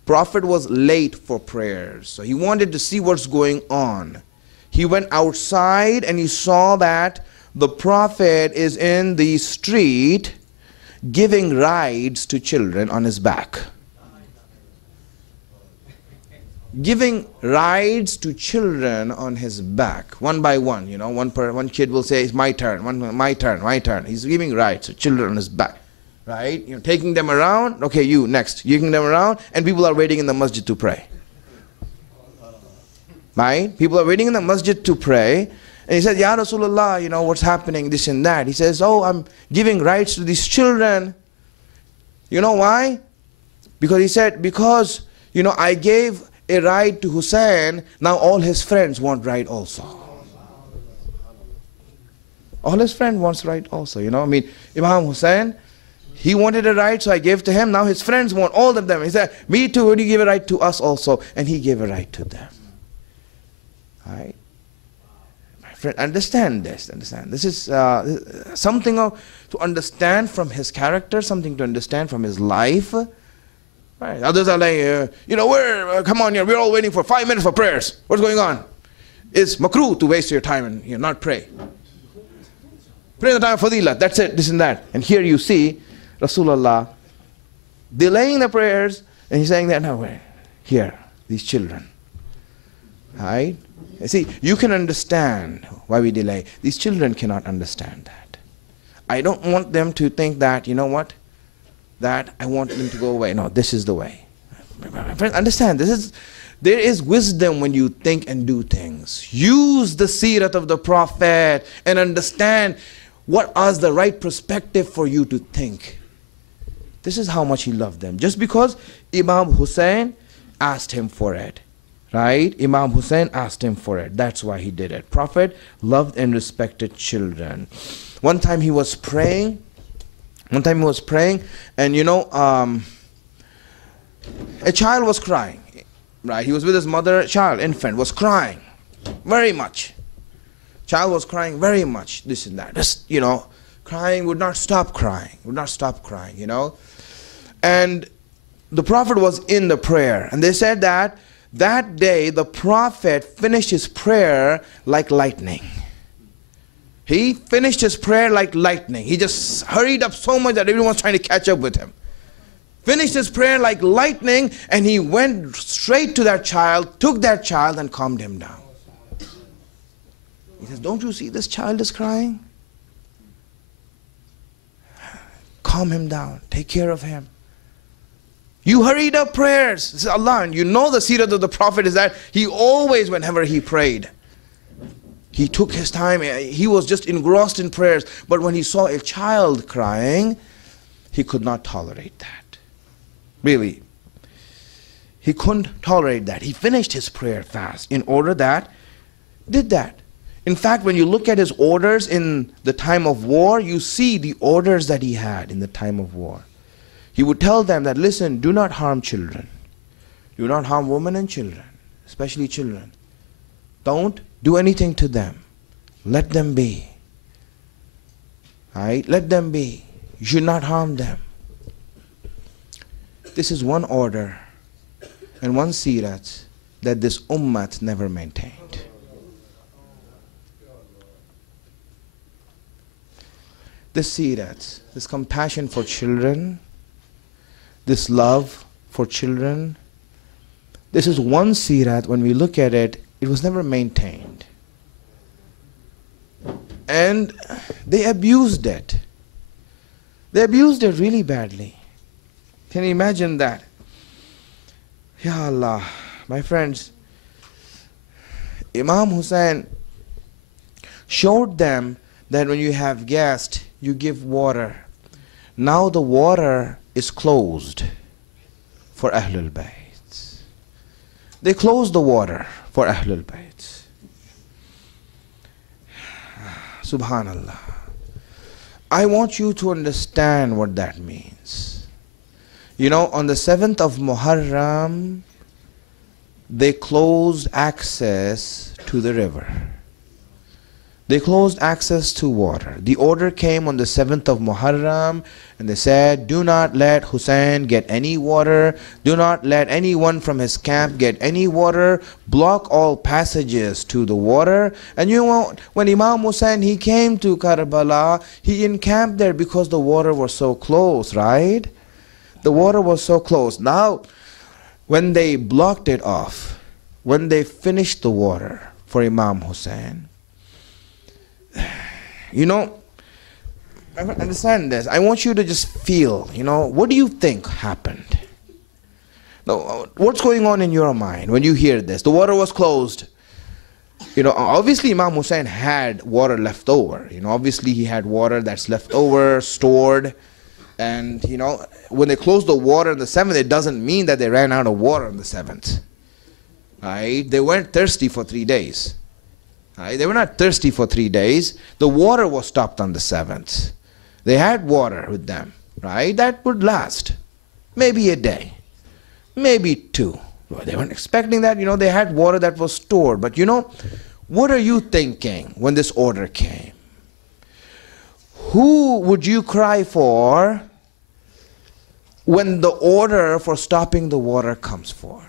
Prophet was late for prayers. So he wanted to see what's going on. He went outside and he saw that the Prophet is in the street giving rides to children on his back. Giving rides to children on his back, one by one. One kid will say, it's my turn, my turn, my turn. He's giving rides to children on his back. Right? Taking them around. Okay, you next. Taking them around, and people are waiting in the masjid to pray. Right? People are waiting in the masjid to pray. And he said, Ya Rasulullah, what's happening, this and that. He says, oh, I'm giving rights to these children. You know why? Because he said, because, I gave a ride to Hussein, now all his friends want ride also. All his friends wants ride also. Imam Hussein, He wanted a right, so I gave to him. Now his friends want all of them. He said, me too, would you give a right to us also? And he gave a right to them. Right? My friend, understand this. Understand. This is something to understand from his character, something to understand from his life. Right? Others are like, come on here, we're all waiting for 5 minutes for prayers. What's going on? It's makruh to waste your time and not pray. Pray in the time of fadilah, that's it, this and that. And here you see Rasulullah delaying the prayers, and he's saying that, no, wait, here, these children. Right? You see, you can understand why we delay. These children cannot understand that. I don't want them to think that, you know what, that I want them to go away. No, this is the way. My friend, understand, there is wisdom when you think and do things. Use the seerah of the Prophet and understand what is the right perspective for you to think. This is how much he loved them. Just because Imam Hussein asked him for it. Right? Imam Hussein asked him for it. That's why he did it. Prophet loved and respected children. One time he was praying. And a child was crying. Right? He was with his mother. A child, infant, was crying very much. Child was crying very much. This and that. Just, crying, would not stop crying. And the Prophet was in the prayer. And they said that day the Prophet finished his prayer like lightning. He finished his prayer like lightning. He just hurried up so much that everyone was trying to catch up with him. Finished his prayer like lightning, and he went straight to that child, took that child and calmed him down. He says, don't you see this child is crying? Calm him down. Take care of him. You hurried up prayers. This is Allah. And you know the seerah of the Prophet is that he always, whenever he prayed, he took his time. He was just engrossed in prayers. But when he saw a child crying, he could not tolerate that. Really. He couldn't tolerate that. He finished his prayer fast in order that, did that. In fact, when you look at his orders in the time of war, you see the orders that he had in the time of war. He would tell them that, listen, do not harm children. Do not harm women and children, especially children. Don't do anything to them. Let them be. Right? Let them be. You should not harm them. This is one order and one seerah that this ummah never maintained. This seerah, this compassion for children, this love for children, this is one seerah, when we look at it, it was never maintained. And they abused it. They abused it really badly. Can you imagine that? Ya Allah, my friends, Imam Hussein showed them that when you have guests, you give water. Now the water is closed for Ahlul Bayt. They closed the water for Ahlul Bayt. Subhanallah. I want you to understand what that means. On the 7th of Muharram, they closed access to the river. They closed access to water. The order came on the 7th of Muharram, and they said, do not let Hussein get any water. Do not let anyone from his camp get any water. Block all passages to the water. And when Imam Hussein, he came to Karbala, he encamped there because the water was so close, right? The water was so close. Now, when they blocked it off, when they finished the water for Imam Hussein, I understand this. I want you to just feel, what do you think happened? Now, what's going on in your mind when you hear this? The water was closed. Obviously Imam Hussein had water left over. Obviously he had water that's left over, stored. And, when they closed the water on the 7th, it doesn't mean that they ran out of water on the 7th. Right? They weren't thirsty for 3 days. Right? They were not thirsty for 3 days. The water was stopped on the 7th. They had water with them. right? That would last maybe a day, maybe two. Well, they weren't expecting that. They had water that was stored. But what are you thinking when this order came? Who would you cry for when the order for stopping the water comes for?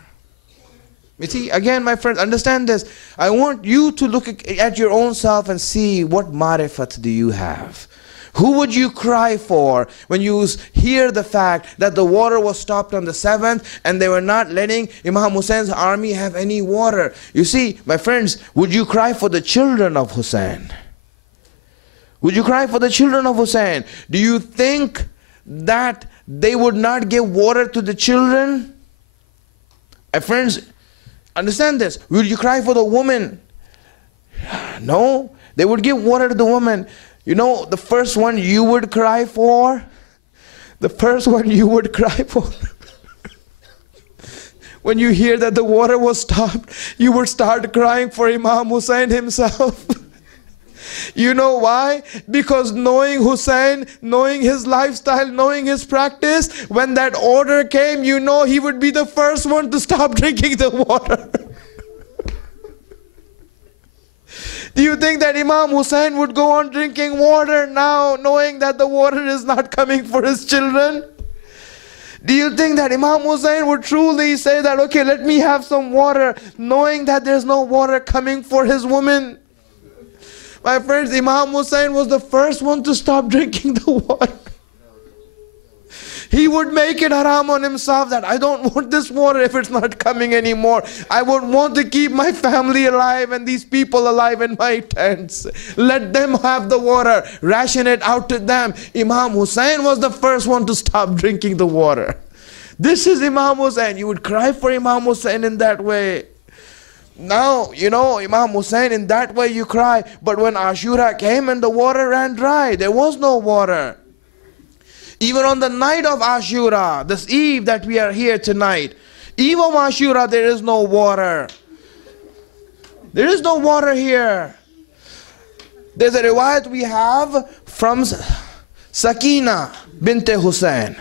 You see, again, my friends, understand this. I want you to look at your own self and see what marifat do you have. Who would you cry for when you hear the fact that the water was stopped on the 7th and they were not letting Imam Hussein's army have any water? You see, my friends, would you cry for the children of Hussein? Would you cry for the children of Hussein? Do you think that they would not give water to the children? My friends, understand this. Would you cry for the woman? No, they would give water to the woman. The first one you would cry for? The first one you would cry for? When you hear that the water was stopped, you would start crying for Imam Hussein himself. You know why? Because knowing Hussein, knowing his lifestyle, knowing his practice, when that order came, he would be the first one to stop drinking the water. Do you think that Imam Hussein would go on drinking water now, knowing that the water is not coming for his children? Do you think that Imam Hussein would truly say that, okay, let me have some water, knowing that there's no water coming for his woman? My friends, Imam Hussein was the first one to stop drinking the water. He would make it haram on himself that I don't want this water if it's not coming anymore. I would want to keep my family alive and these people alive in my tents. Let them have the water. Ration it out to them. Imam Hussein was the first one to stop drinking the water. This is Imam Hussein. You would cry for Imam Hussein in that way. Now, Imam Hussein, in that way you cry. But when Ashura came and the water ran dry, there was no water. Even on the night of Ashura, this eve that we are here tonight, eve of Ashura, there is no water. There is no water here. There's a riwayat we have from Sakina bint Hussein.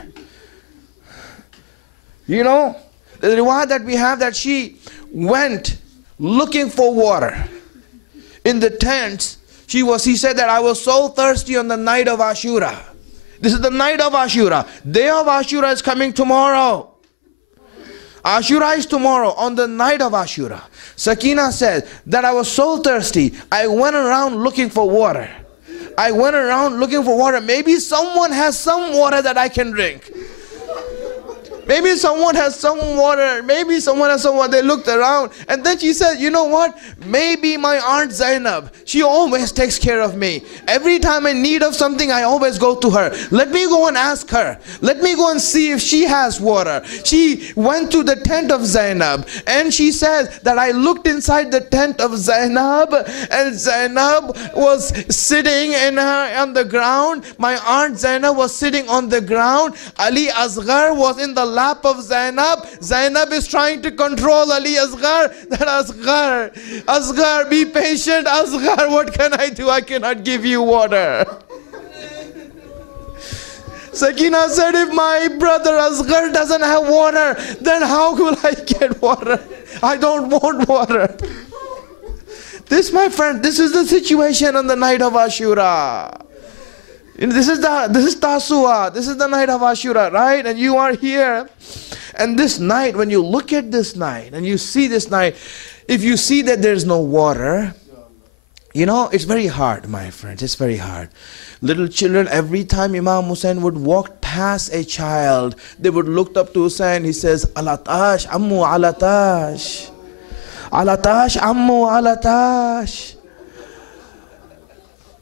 There's a riwayat that we have that she went looking for water. In the tents, she said that I was so thirsty on the night of Ashura. This is the night of Ashura. Day of Ashura is coming tomorrow. Ashura is tomorrow, on the night of Ashura. Sakina said that I was so thirsty, I went around looking for water. I went around looking for water. Maybe someone has some water that I can drink. Maybe someone has some water. Maybe someone has some water. They looked around. And then she said, you know what? Maybe my Aunt Zainab. She always takes care of me. Every time I need of something, I always go to her. Let me go and ask her. Let me go and see if she has water. She went to the tent of Zainab. And she said that I looked inside the tent of Zainab. And Zainab was sitting on the ground. My Aunt Zainab was sitting on the ground. Ali Asghar was in the lap of Zainab. Zainab is trying to control Ali Asghar. That Asghar, be patient. Asghar, what can I do? I cannot give you water. Sakina said, if my brother Asghar doesn't have water, then how will I get water? I don't want water. This, my friend, this is the situation on the night of Ashura. This is Tasua. This is the night of Ashura, right? And you are here. And this night, when you look at this night and you see this night, if you see that there's no water, it's very hard, my friends. It's very hard. Little children, every time Imam Hussein would walk past a child, they would look up to Hussein. He says, Alatash, Ammu, Alatash. Alatash, Ammu, Alatash.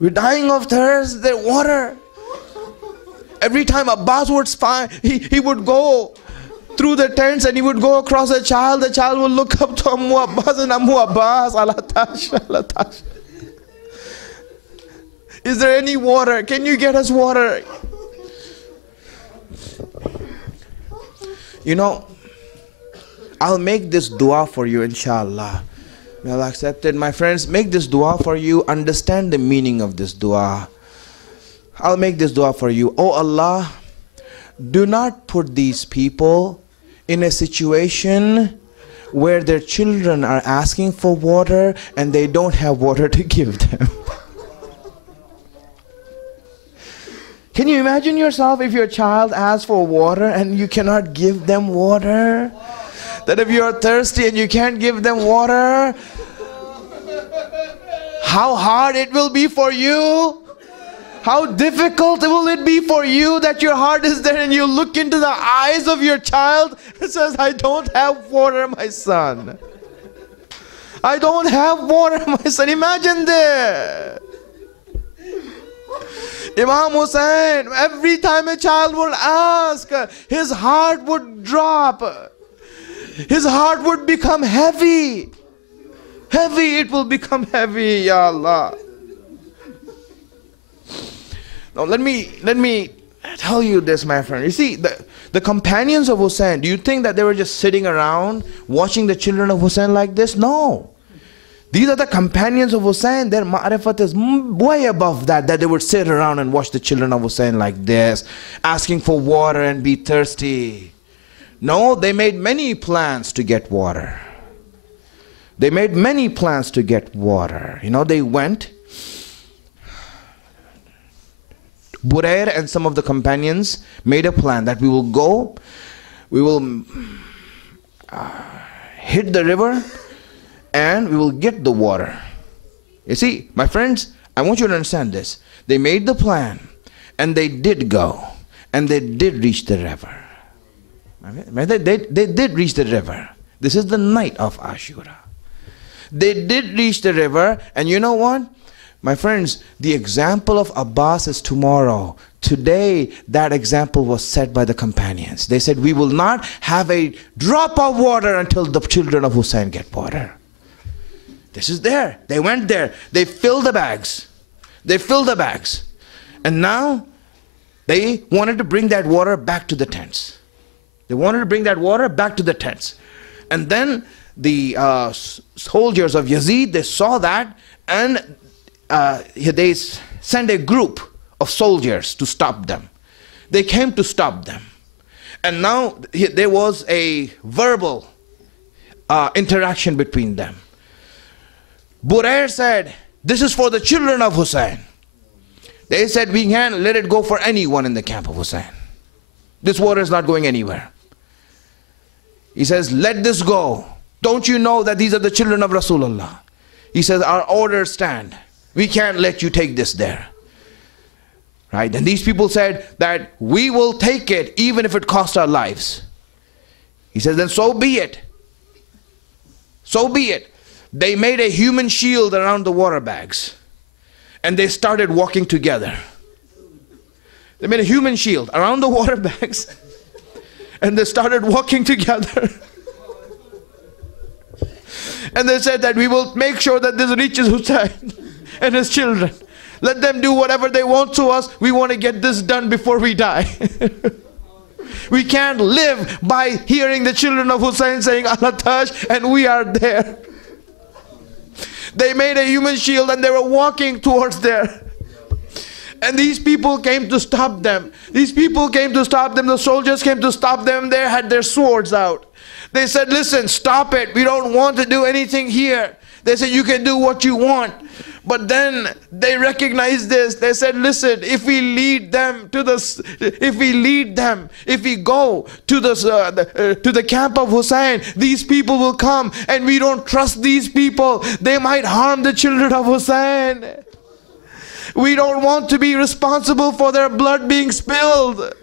We're dying of thirst, the water. Every time Abbas would spy, he would go through the tents and he would go across a child. The child would look up to Ammu Abbas and Ammu Abbas, Alatash, Alatash. Is there any water? Can you get us water? I'll make this dua for you, inshallah. May Allah accept it. My friends, make this dua for you. Understand the meaning of this dua. I'll make this dua for you. Oh Allah, do not put these people in a situation where their children are asking for water and they don't have water to give them. Can you imagine yourself if your child asks for water and you cannot give them water? That if you're thirsty and you can't give them water, how hard it will be for you? How difficult will it be for you that your heart is there and you look into the eyes of your child and says, I don't have water, my son. I don't have water, my son. Imagine this. Imam Hussain, every time a child would ask, his heart would drop. His heart would become heavy. Heavy, it will become heavy, Ya Allah. Now let me tell you this, my friend. You see, the companions of Hussain, do you think that they were just sitting around watching the children of Hussain like this? No. These are the companions of Hussain. Their ma'rifat is way above that they would sit around and watch the children of Hussain like this, asking for water and be thirsty. No, they made many plans to get water. They made many plans to get water. You know, they went. Burair and some of the companions made a plan that we will go, we will hit the river, and we will get the water. You see, my friends, I want you to understand this. They made the plan, and they did go, and they did reach the river. They did reach the river. This is the night of Ashura. They did reach the river, and you know what? My friends, the example of Abbas is tomorrow. Today, that example was set by the companions. They said, we will not have a drop of water until the children of Hussain get water. This is there. They went there. They filled the bags. They filled the bags. And now, they wanted to bring that water back to the tents. They wanted to bring that water back to the tents. And then the soldiers of Yazid, they saw that, and they sent a group of soldiers to stop them. They came to stop them. And now there was a verbal interaction between them. Burair said, this is for the children of Hussain. They said, we can't let it go for anyone in the camp of Hussain. This water is not going anywhere. He says, let this go. Don't you know that these are the children of Rasulullah? He says, our orders stand. We can't let you take this there. Right? And these people said that we will take it even if it costs our lives. He says, then so be it. So be it. They made a human shield around the water bags. And they started walking together. They made a human shield around the water bags. And they started walking together. And they said that we will make sure that this reaches Hussain and his children. Let them do whatever they want to us. We want to get this done before we die. We can't live by hearing the children of Hussain saying Al-Atash and we are there. They made a human shield and they were walking towards there. And these people came to stop them. These people came to stop them. The soldiers came to stop them. They had their swords out. They said, listen, stop it. We don't want to do anything here. They said, you can do what you want. But then they recognized this. They said, listen, if we lead them to if we go to the camp of Hussain, these people will come and we don't trust these people. They might harm the children of Hussain. We don't want to be responsible for their blood being spilled.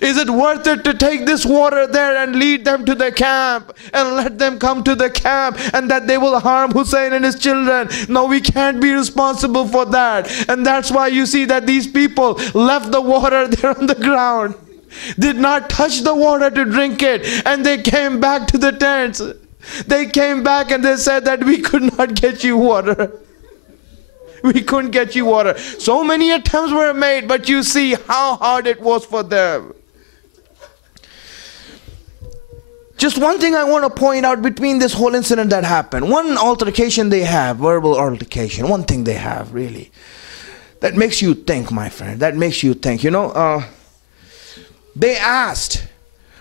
Is it worth it to take this water there and lead them to the camp and let them come to the camp and that they will harm Hussain and his children? No, we can't be responsible for that. And that's why you see that these people left the water there on the ground, did not touch the water to drink it, and they came back to the tents. They came back and they said that we could not get you water. We couldn't get you water. So many attempts were made, but you see how hard it was for them. Just one thing I want to point out between this whole incident that happened. One altercation they have, verbal altercation. One thing they have, really. That makes you think, my friend. That makes you think. You know, They asked,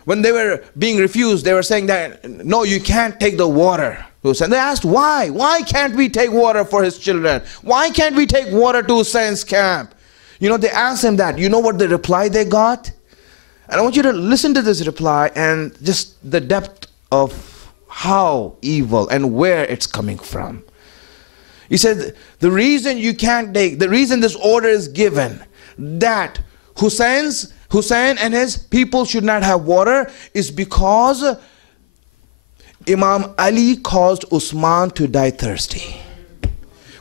when they were being refused, they were saying that, no, you can't take the water. And they asked, why? Why can't we take water for his children? Why can't we take water to Hussein's camp? You know, they asked him that. You know what the reply they got? And I want you to listen to this reply and just the depth of how evil and where it's coming from. He said, the reason you can't take, the reason this order is given, that Hussein and his people should not have water, is because Imam Ali caused Usman to die thirsty.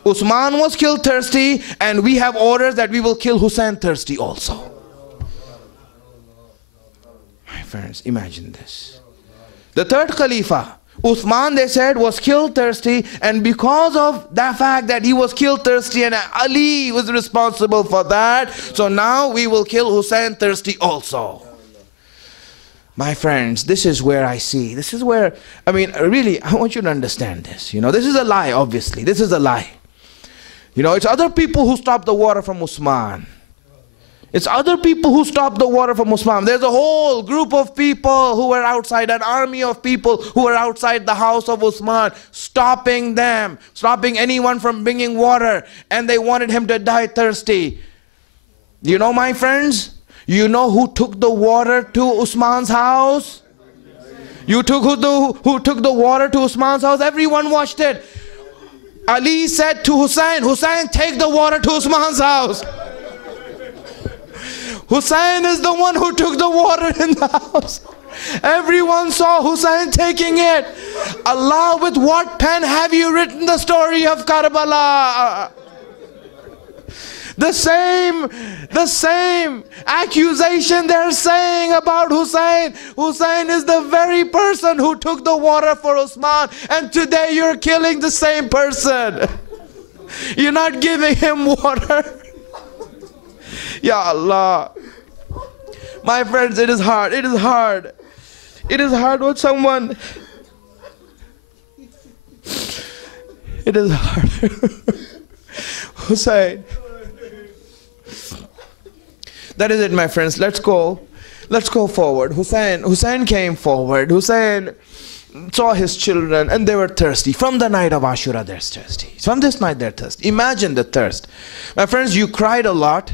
Usman was killed thirsty, and we have orders that we will kill Hussein thirsty also. My friends, imagine this. The third Khalifa, Uthman, they said, was killed thirsty, and because of that fact that he was killed thirsty and Ali was responsible for that, so now we will kill Hussein thirsty also. My friends, this is where I see, this is where, I mean, really, I want you to understand this. You know, this is a lie, obviously. This is a lie. You know, it's other people who stopped the water from Usman. It's other people who stopped the water from Usman. There's a whole group of people who were outside, an army of people who were outside the house of Usman, stopping them, stopping anyone from bringing water, and they wanted him to die thirsty. You know, my friends, you know who took the water to Usman's house? You took who took the water to Usman's house? Everyone watched it. Ali said to Hussein, Hussein, take the water to Usman's house. Hussein is the one who took the water in the house. Everyone saw Hussein taking it. Allah, with what pen have you written the story of Karbala? The same accusation they're saying about Hussein. Hussein is the very person who took the water for Usman, and today you're killing the same person. You're not giving him water. Ya Allah. My friends, it is hard. It is hard. It is hard with someone. It is hard. Hussein. That is it, my friends. Let's go forward. Hussein came forward. Hussein saw his children and they were thirsty. From the night of Ashura, they're thirsty. From this night, they're thirsty. Imagine the thirst. My friends, you cried a lot.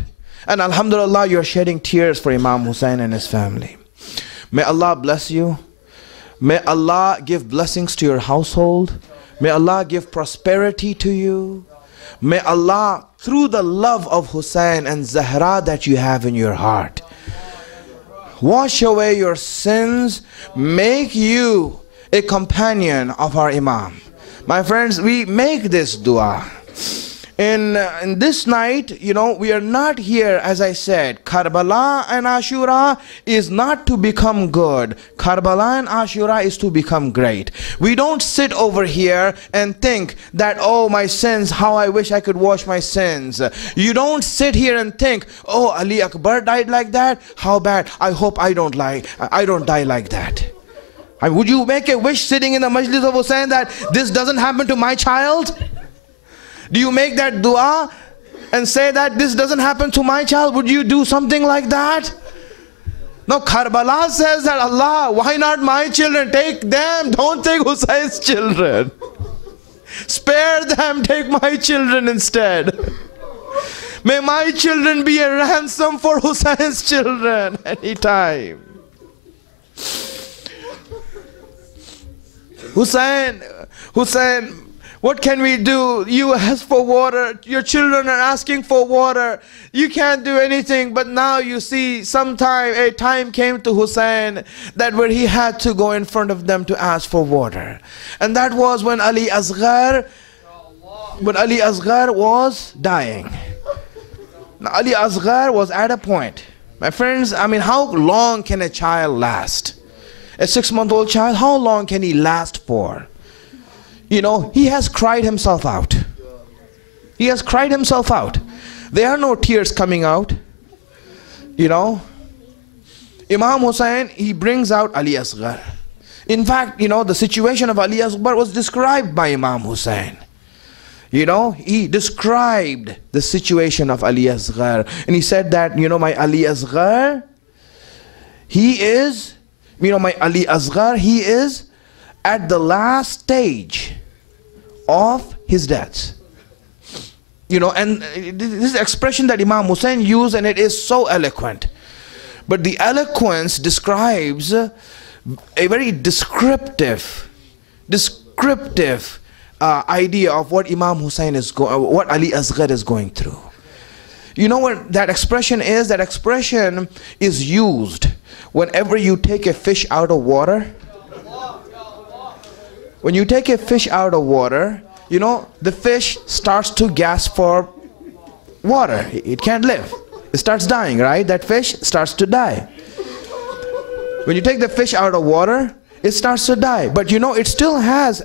And alhamdulillah, you're shedding tears for Imam Hussein and his family. May Allah bless you. May Allah give blessings to your household. May Allah give prosperity to you. May Allah, through the love of Hussein and Zahra that you have in your heart, wash away your sins, make you a companion of our Imam. My friends, we make this dua. In this night, you know, we are not here, as I said, Karbala and Ashura is not to become good. Karbala and Ashura is to become great. We don't sit over here and think that, oh, my sins, how I wish I could wash my sins. You don't sit here and think, oh, Ali Akbar died like that, how bad, I hope I don't die like that. Would you make a wish sitting in the majlis of Hussein that this doesn't happen to my child? Do you make that dua and say that this doesn't happen to my child? Would you do something like that? No, Karbala says that, Allah, why not my children? Take them, don't take Hussein's children. Spare them, take my children instead. May my children be a ransom for Hussein's children anytime. Hussein, what can we do? You ask for water. Your children are asking for water. You can't do anything. But now you see, a time came to Hussein that where he had to go in front of them to ask for water. And that was when Ali Asghar was dying. Now, Ali Asghar was at a point. My friends, I mean, how long can a child last? A 6-month-old child, how long can he last for? You know, he has cried himself out. He has cried himself out. There are no tears coming out. You know, Imam Hussein, he brings out Ali Asghar. In fact, you know, the situation of Ali Asghar was described by Imam Hussein. You know, he described the situation of Ali Asghar. And he said that, you know, my Ali Asghar, He is, my Ali Asghar, he is at the last stage of his death. And this expression that Imam Hussein used, and it is so eloquent. But the eloquence describes a very descriptive idea of what Imam Hussein what Ali Asghar is going through. You know what that expression is? That expression is used whenever you take a fish out of water. When you take a fish out of water, the fish starts to gasp for water. It can't live. It starts dying, right? That fish starts to die. When you take the fish out of water, it starts to die. But it still has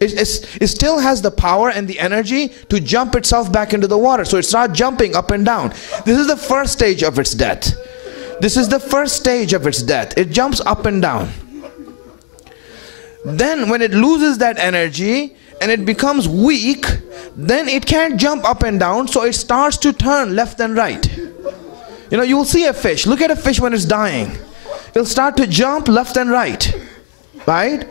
the power and the energy to jump itself back into the water. So it's not jumping up and down. This is the first stage of its death. This is the first stage of its death. It jumps up and down. Then when it loses that energy and it becomes weak, then it can't jump up and down, so it starts to turn left and right. You will see a fish. Look at a fish when it's dying. It'll start to jump left and right. Right?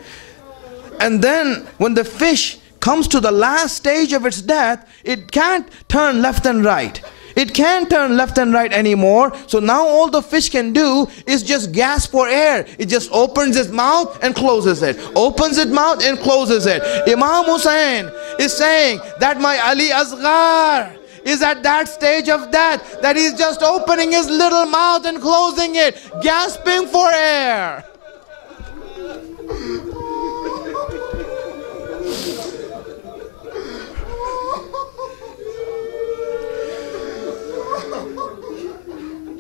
And then when the fish comes to the last stage of its death, it can't turn left and right. It can't turn left and right anymore. So now all the fish can do is just gasp for air. It just opens its mouth and closes it. Opens its mouth and closes it. Imam Hussein is saying that my Ali Asghar is at that stage of death that he's just opening his little mouth and closing it, gasping for air.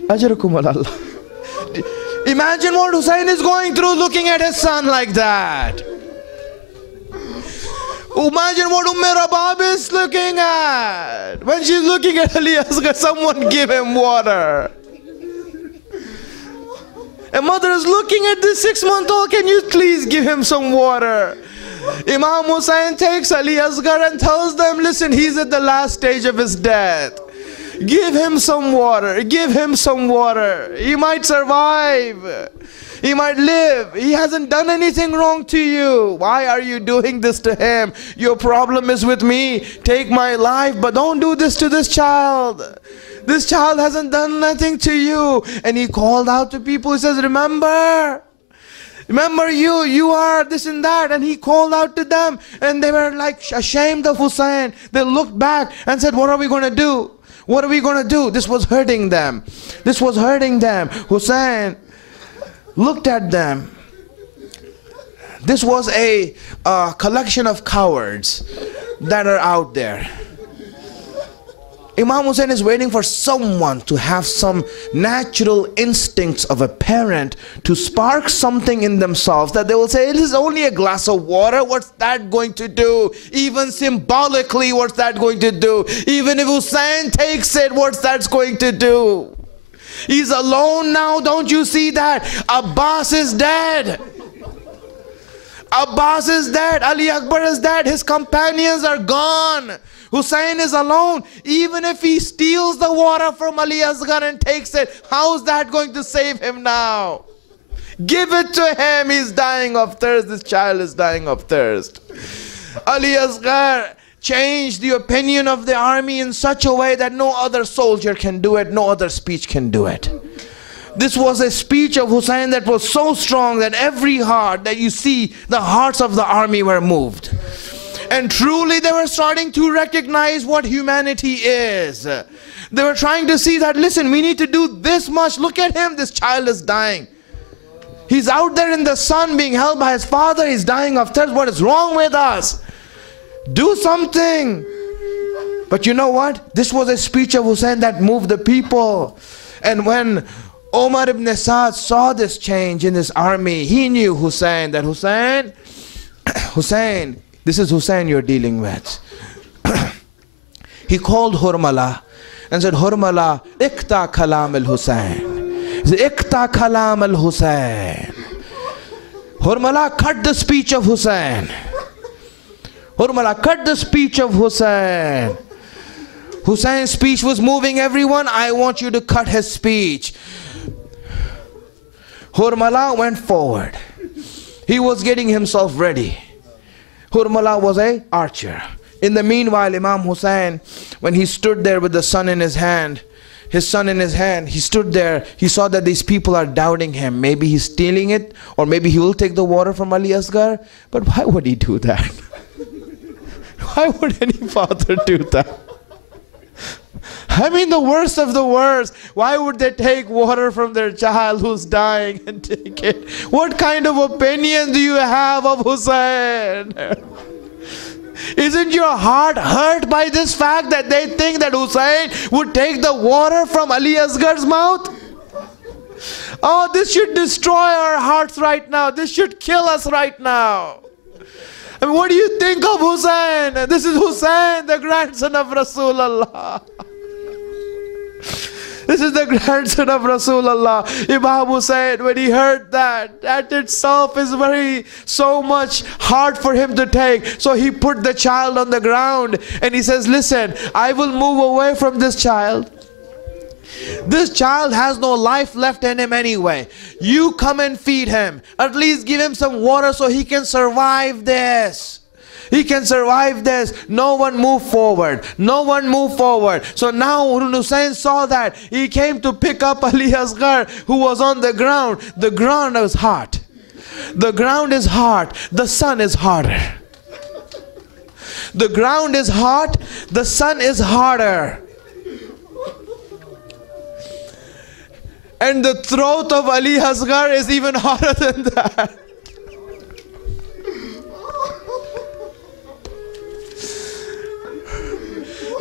Ajrakum Allah. Imagine what Hussein is going through looking at his son like that. Imagine what Rabab is looking at. When she's looking at Ali Asghar, someone give him water. A mother is looking at this 6-month-old, can you please give him some water? Imam Hussein takes Ali Asghar and tells them, listen, he's at the last stage of his death. Give him some water. Give him some water. He might survive. He might live. He hasn't done anything wrong to you. Why are you doing this to him? Your problem is with me. Take my life, but don't do this to this child. This child hasn't done nothing to you. And he called out to people. He says, remember you are this and that. And he called out to them. And they were like ashamed of Hussein. They looked back and said, what are we going to do? What are we going to do? This was hurting them. This was hurting them. Hussein looked at them. This was a collection of cowards that are out there. Imam Hussein is waiting for someone to have some natural instincts of a parent to spark something in themselves that they will say, it is only a glass of water, what's that going to do? Even symbolically, what's that going to do? Even if Hussein takes it, what's that going to do? He's alone now, don't you see that? Abbas is dead. Abbas is dead. Ali Akbar is dead. His companions are gone. Hussein is alone. Even if he steals the water from Ali Asghar and takes it, how is that going to save him now? Give it to him. He's dying of thirst. This child is dying of thirst. Ali Asghar changed the opinion of the army in such a way that no other soldier can do it. No other speech can do it. This was a speech of Hussein that was so strong that every heart that you see, the hearts of the army were moved. And truly they were starting to recognize what humanity is. They were trying to see that, listen, we need to do this much. Look at him, this child is dying. He's out there in the sun being held by his father. He's dying of thirst. What is wrong with us? Do something. But you know what? This was a speech of Hussein that moved the people. And when Omar ibn Saad saw this change in his army, he knew Hussein, that Hussein, this is Hussein you're dealing with. He called Hurmala and said, Hurmala, ikta kalam al-Hussein. Ikta kalam al-Hussein. Hurmala, cut the speech of Hussein. Hurmala, cut the speech of Hussein. Hussein's speech was moving everyone. I want you to cut his speech. Hurmala went forward. He was getting himself ready. Hurmala was an archer. In the meanwhile, Imam Hussain, when he stood there with the son in his hand, he stood there, he saw that these people are doubting him. Maybe he's stealing it, or maybe he will take the water from Ali Asghar. But why would he do that? Why would any father do that? I mean, the worst of the worst. Why would they take water from their child who's dying and take it? What kind of opinion do you have of Hussein? Isn't your heart hurt by this fact that they think that Hussein would take the water from Ali Asghar's mouth? Oh, this should destroy our hearts right now. This should kill us right now. I mean, what do you think of Hussein? This is Hussein, the grandson of Rasulullah. This is the grandson of Rasulullah. Imam Hussain, when he heard that itself is so much hard for him to take. So he put the child on the ground and he says, listen, I will move away from this child. This child has no life left in him anyway. You come and feed him. At least give him some water so he can survive this. He can survive this. No one move forward. No one move forward. So now Hussein saw that. He came to pick up Ali Asghar, who was on the ground. The ground was hot. The ground is hot. The sun is hotter. The ground is hot. The sun is hotter. And the throat of Ali Asghar is even hotter than that.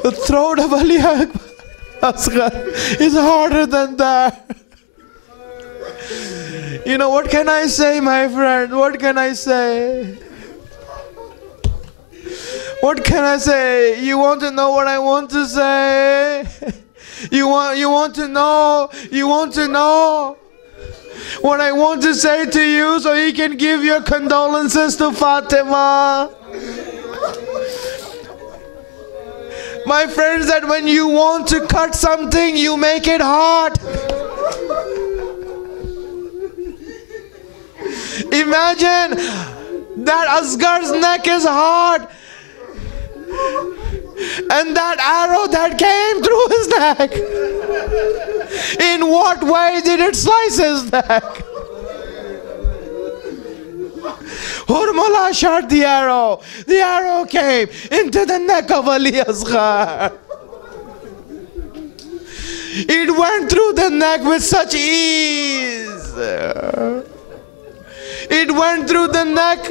The throat of Ali Asghar is harder than that. You know, what can I say, my friend? What can I say? What can I say? You want to know what I want to say? You want to know? You want to know what I want to say to you so you can give your condolences to Fatima? My friends, that when you want to cut something, you make it hot. Imagine that Asghar's neck is hot, and that arrow that came through his neck, in what way did it slice his neck? Hurmala shot the arrow. The arrow came into the neck of Ali Asghar. It went through the neck with such ease. It went through the neck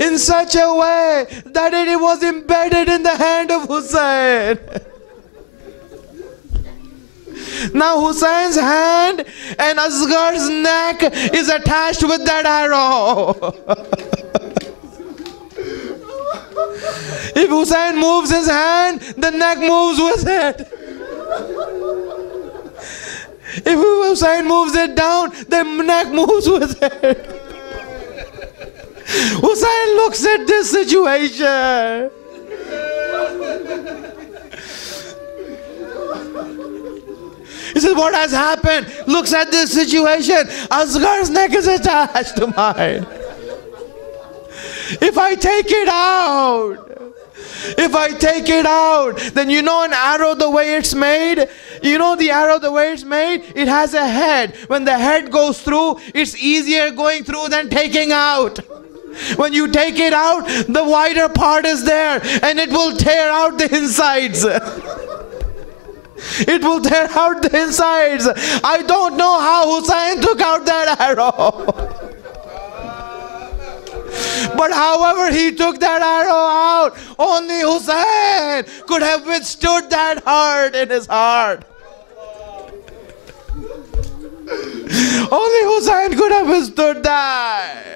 in such a way that it was embedded in the hand of Hussein. Now Hussein's hand and Asghar's neck is attached with that arrow. If Hussein moves his hand, the neck moves with it. If Hussein moves it down, the neck moves with it. Hussein looks at this situation. He says, what has happened? Looks at this situation. Asghar's neck is attached to mine. If I take it out, then you know an arrow the way it's made? You know the arrow the way it's made? It has a head. When the head goes through, it's easier going through than taking out. When you take it out, the wider part is there and it will tear out the insides. It will tear out the insides. I don't know how Hussein took out that arrow. But however he took that arrow out, only Hussein could have withstood that hurt in his heart. Only Hussein could have withstood that.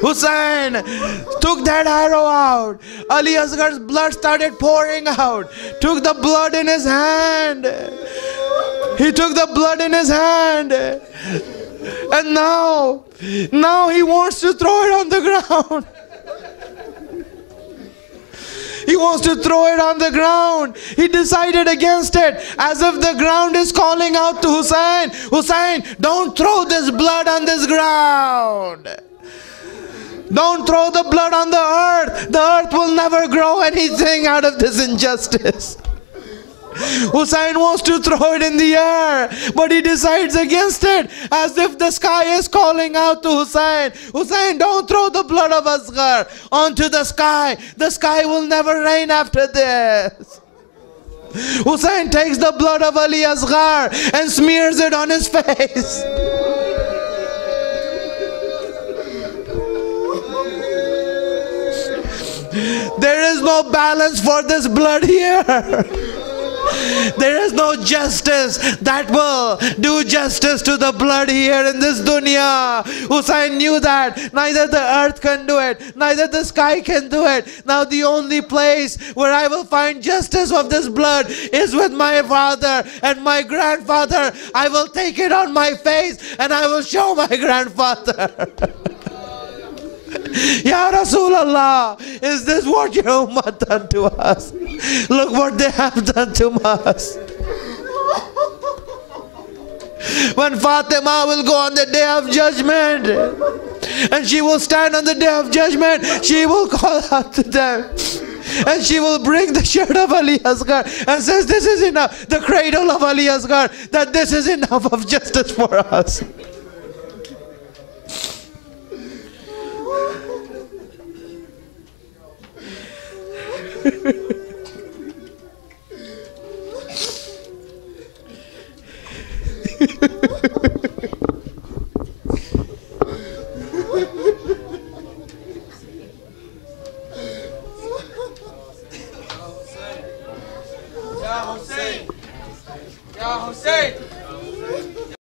Hussein took that arrow out. Ali Asghar's blood started pouring out. Took the blood in his hand. He took the blood in his hand. And now he wants to throw it on the ground. He wants to throw it on the ground. He decided against it, as if the ground is calling out to Hussein, Hussein, don't throw this blood on this ground. Don't throw the blood on the earth. The earth will never grow anything out of this injustice. Hussein wants to throw it in the air, but he decides against it, as if the sky is calling out to Hussein, Hussein, don't throw the blood of Asghar onto the sky. The sky will never rain after this. Hussein takes the blood of Ali Asghar and smears it on his face. There is no balance for this blood here. There is no justice that will do justice to the blood here in this dunya. Hussein knew that neither the earth can do it, neither the sky can do it. Now the only place where I will find justice of this blood is with my father and my grandfather. I will take it on my face and I will show my grandfather. Ya Rasulullah, is this what your ummah done to us? Look what they have done to us. When Fatima will go on the day of judgment, and she will stand on the day of judgment, she will call out to them, and she will bring the shirt of Ali Asghar and says, this is enough, the cradle of Ali Asghar, that this is enough of justice for us.